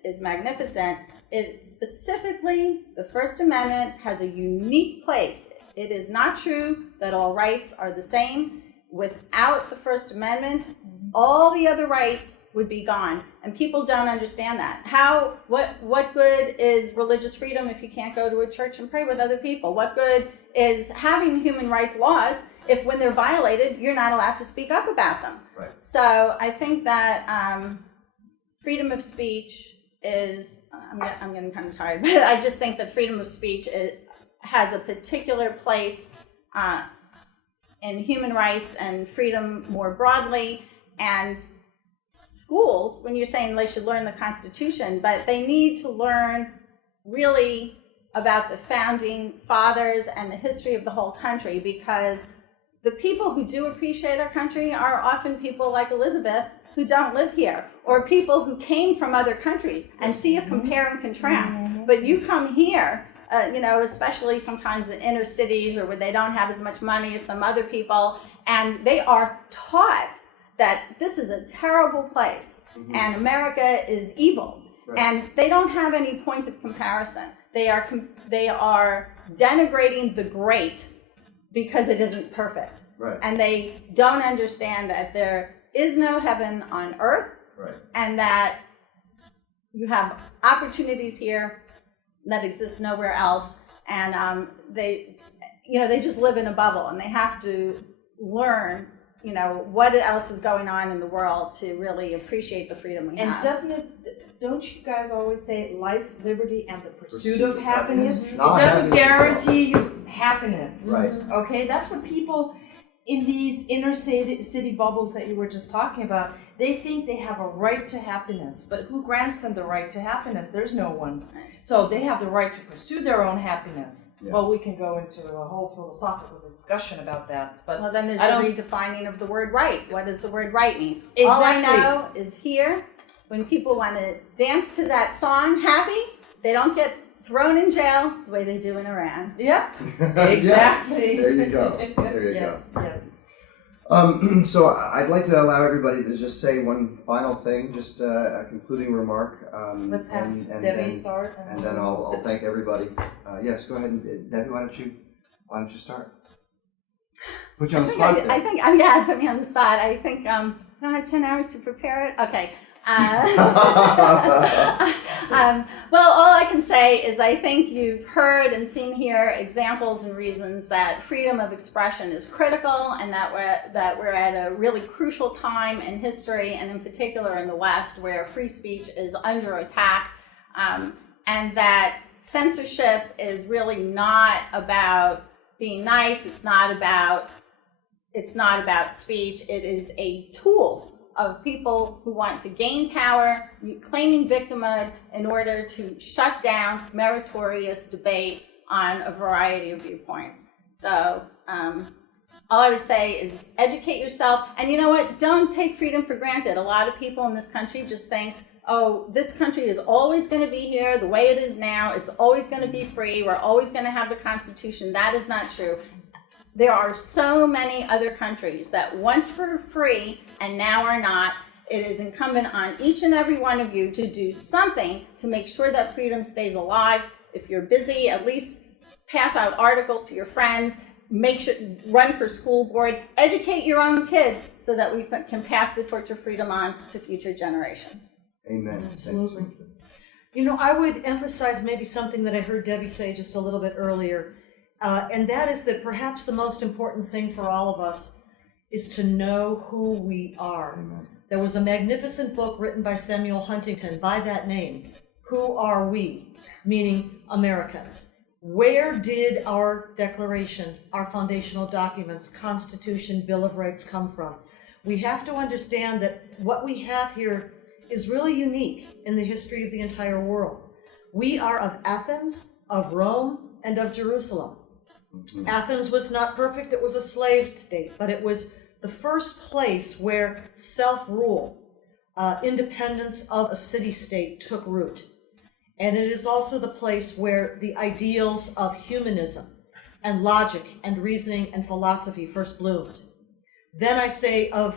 is magnificent, it specifically, the First Amendment has a unique place. It is not true that all rights are the same. Without the First Amendment, all the other rights would be gone. And people don't understand that. What good is religious freedom if you can't go to a church and pray with other people? What good is having human rights laws if when they're violated, you're not allowed to speak up about them? Right. So I think that freedom of speech is, I'm getting kind of tired, but I just think that freedom of speech has a particular place in human rights and freedom more broadly. And schools, when you're saying they should learn the Constitution, but they need to learn really about the founding fathers and the history of the whole country, because the people who do appreciate our country are often people like Elisabeth who don't live here, or people who came from other countries and see a compare and contrast. But you come here, especially sometimes in inner cities or where they don't have as much money as some other people, and they are taught that this is a terrible place and America is evil. Right. And they don't have any point of comparison. They are denigrating the great because it isn't perfect. Right. And they don't understand that there is no heaven on earth, Right. and that you have opportunities here that exist nowhere else, and they just live in a bubble, and they have to learn, what else is going on in the world to really appreciate the freedom we And have. don't you guys always say life, liberty, and the pursuit Pursuit of of happiness? happiness. It Not doesn't happiness guarantee you happiness. Right. Okay, that's what people in these inner city bubbles that you were just talking about, they think they have a right to happiness, but who grants them the right to happiness? There's no one. So they have the right to pursue their own happiness. Yes. Well, we can go into a whole philosophical discussion about that, but Well, then there's I a don't- redefining of the word right. What does the word right mean? Exactly. All I know is here, when people want to dance to that song, happy, they don't get thrown in jail the way they do in Iran. yeah, Yes. exactly. There you go. There you yes, go. Yes. So I'd like to allow everybody to just say one final thing, just a concluding remark. Let's have and Debbie then, start. And then I'll thank everybody. Yes, go ahead, Debbie. Why don't you start? Put you on the spot. I think, yeah, put me on the spot. I think, I don't have 10 hours to prepare it. Okay. Well, all I can say is I think you've heard and seen here examples and reasons that freedom of expression is critical, and that we're at a really crucial time in history, and in particular in the West, where free speech is under attack, and that censorship is really not about being nice. It's not about speech. It is a tool of people who want to gain power, claiming victimhood in order to shut down meritorious debate on a variety of viewpoints. So all I would say is educate yourself. And you know what? Don't take freedom for granted. A lot of people in this country just think, oh, this country is always going to be here the way it is now. It's always going to be free. We're always going to have the Constitution. That is not true. There are so many other countries that once were free and now are not. It is incumbent on each and every one of you to do something to make sure that freedom stays alive. If you're busy, at least pass out articles to your friends, make sure, run for school board, educate your own kids so that we can pass the torch of freedom on to future generations. Amen. Absolutely. I would emphasize maybe something that I heard Debbie say just a little bit earlier. And that is that perhaps the most important thing for all of us is to know who we are. Amen. There was a magnificent book written by Samuel Huntington by that name, Who Are We? Meaning Americans. Where did our Declaration, our foundational documents, Constitution, Bill of Rights come from? We have to understand that what we have here is really unique in the history of the entire world. We are of Athens, of Rome, and of Jerusalem. Mm-hmm. Athens was not perfect, it was a slave state, but it was the first place where self-rule, independence of a city-state took root. And it is also the place where the ideals of humanism and logic and reasoning and philosophy first bloomed. Then I say of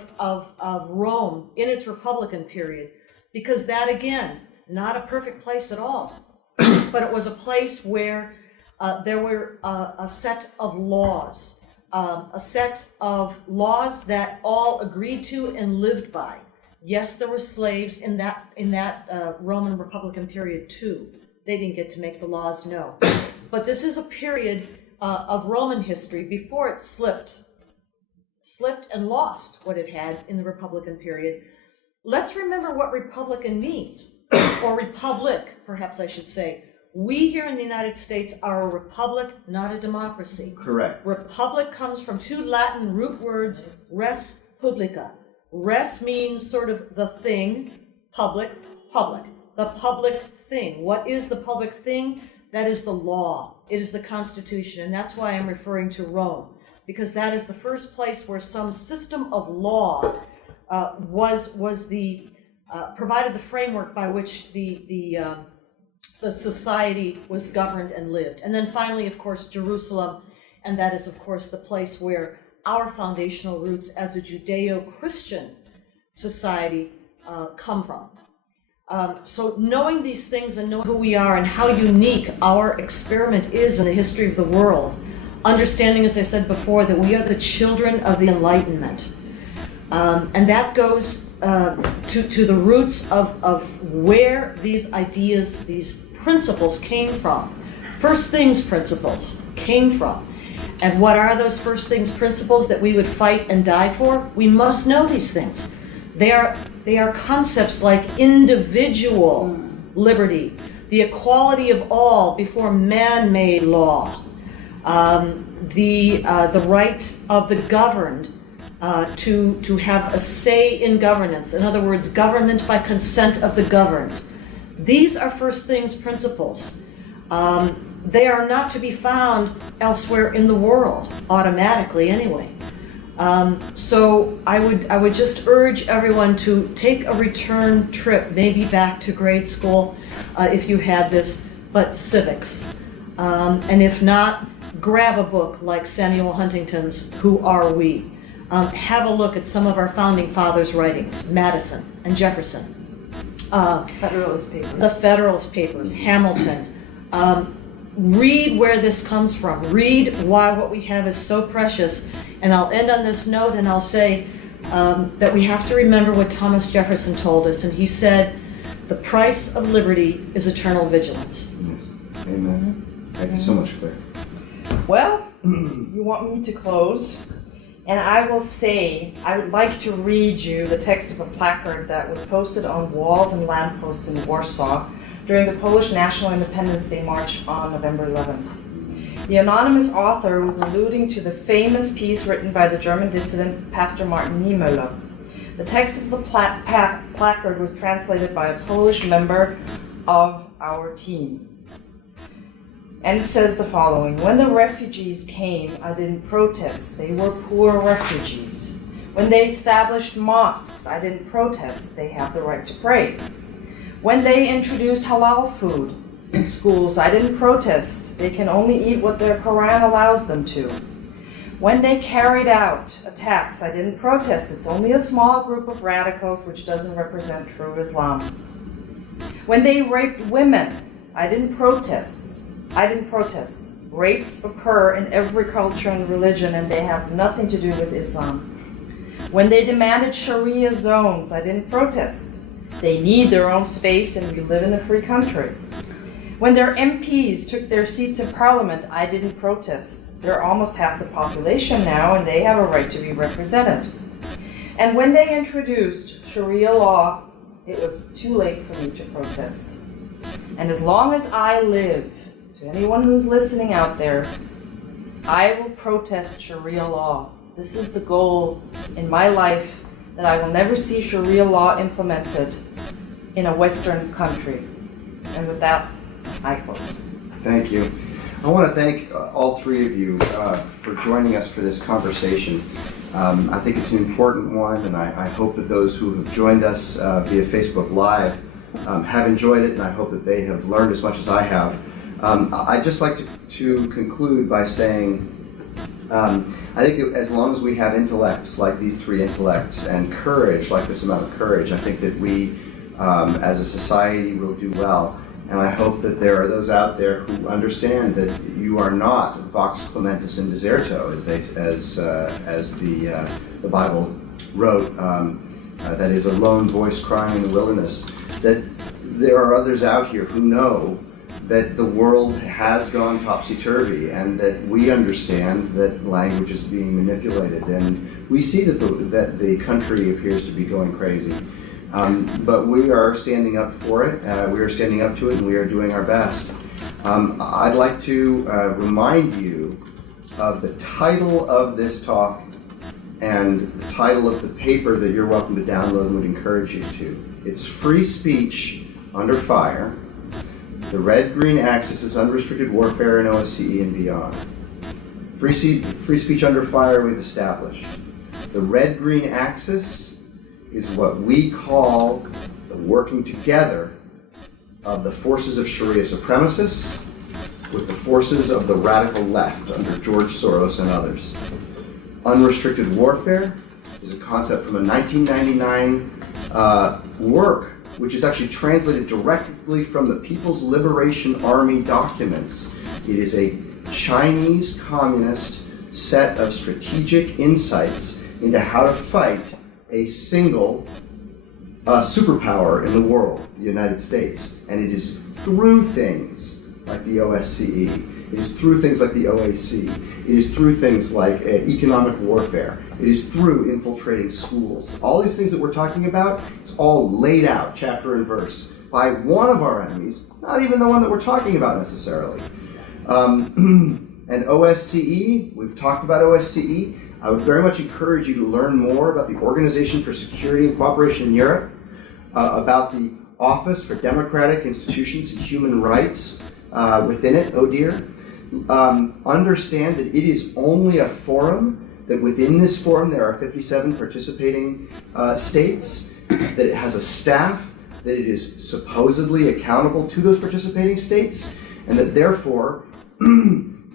Rome in its Republican period, because that, again, not a perfect place at all, but it was a place where there were a set of laws, that all agreed to and lived by. Yes, there were slaves in that Roman Republican period too. They didn't get to make the laws, no. But this is a period of Roman history before it slipped and lost what it had in the Republican period. Let's remember what Republican means, or Republic, perhaps I should say. We here in the United States are a republic, not a democracy. Correct. Republic comes from two Latin root words, res publica. Res means sort of the thing, public, the public thing. What is the public thing? That is the law. It is the Constitution, and that's why I'm referring to Rome, because that is the first place where some system of law provided the framework by which the society was governed and lived. And then finally, of course, Jerusalem, and that is, of course, the place where our foundational roots as a Judeo-Christian society come from. So knowing these things and knowing who we are and how unique our experiment is in the history of the world, understanding, as I said before, that we are the children of the Enlightenment. And that goes to the roots of where these ideas, these principles came from. First things principles came from. And what are those first things principles that we would fight and die for? We must know these things. They are concepts like individual liberty, the equality of all before man-made law, the right of the governed to have a say in governance. In other words, government by consent of the governed. These are first things principles. They are not to be found elsewhere in the world, automatically anyway. So I would just urge everyone to take a return trip, maybe back to grade school if you had this, but civics. And if not, grab a book like Samuel Huntington's Who Are We? Have a look at some of our founding fathers' writings, Madison and Jefferson. Federalist Papers. The Federalist Papers, Hamilton. Read where this comes from. Read why what we have is so precious. And I'll end on this note and I'll say that we have to remember what Thomas Jefferson told us. And he said, the price of liberty is eternal vigilance. Yes. Amen. Thank you so much, Claire. Well, you want me to close? And I will say, I would like to read you the text of a placard that was posted on walls and lampposts in Warsaw during the Polish National Independence Day March on November 11th. The anonymous author was alluding to the famous piece written by the German dissident Pastor Martin Niemöller. The text of the placard was translated by a Polish member of our team. And it says the following: when the refugees came, I didn't protest. They were poor refugees. When they established mosques, I didn't protest. They have the right to pray. When they introduced halal food in schools, I didn't protest. They can only eat what their Quran allows them to. When they carried out attacks, I didn't protest. It's only a small group of radicals which doesn't represent true Islam. When they raped women, I didn't protest. Rapes occur in every culture and religion, and they have nothing to do with Islam. When they demanded Sharia zones, I didn't protest. They need their own space, and we live in a free country. When their MPs took their seats in Parliament, I didn't protest. They're almost half the population now, and they have a right to be represented. And when they introduced Sharia law, it was too late for me to protest. And as long as I live, to anyone who's listening out there, I will protest Sharia law. This is the goal in my life, that I will never see Sharia law implemented in a Western country. And with that, I close. Thank you. I want to thank all three of you for joining us for this conversation. I think it's an important one, and I hope that those who have joined us via Facebook Live have enjoyed it, and I hope that they have learned as much as I have. I'd just like to conclude by saying, I think that as long as we have intellects like these three intellects and courage, like this amount of courage, I think that we as a society will do well. And I hope that there are those out there who understand that you are not vox clementis in deserto, as the Bible wrote, that is a lone voice crying in the wilderness. That there are others out here who know that the world has gone topsy-turvy, and that we understand that language is being manipulated, and we see that the country appears to be going crazy. But we are standing up for it, we are standing up to it, and we are doing our best. I'd like to remind you of the title of this talk and the title of the paper that you're welcome to download and would encourage you to. It's Free Speech Under Fire. The red-green axis is unrestricted warfare in OSCE and beyond. Free speech under fire we've established. The red-green axis is what we call the working together of the forces of Sharia supremacists with the forces of the radical left under George Soros and others. Unrestricted warfare is a concept from a 1999 work, which is actually translated directly from the People's Liberation Army documents. It is a Chinese communist set of strategic insights into how to fight a single superpower in the world, the United States. And it is through things like the OSCE. It is through things like the OSCE. It is through things like economic warfare. It is through infiltrating schools. All these things that we're talking about, it's all laid out, chapter and verse, by one of our enemies, not even the one that we're talking about necessarily. And OSCE, we've talked about OSCE. I would very much encourage you to learn more about the Organization for Security and Cooperation in Europe, about the Office for Democratic Institutions and Human Rights within it, ODIHR. Understand that it is only a forum, that within this forum there are 57 participating states, that it has a staff, that it is supposedly accountable to those participating states, and that therefore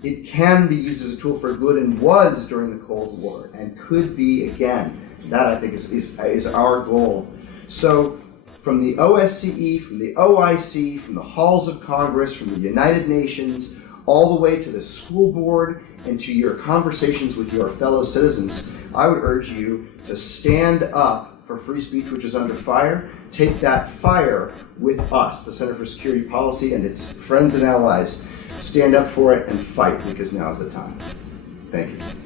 it can be used as a tool for good and was during the Cold War and could be again. That, I think, is our goal. So from the OSCE, from the OIC, from the halls of Congress, from the United Nations, all the way to the school board and to your conversations with your fellow citizens, I would urge you to stand up for free speech, which is under fire. Take that fire with us, the Center for Security Policy and its friends and allies. Stand up for it and fight, because now is the time. Thank you.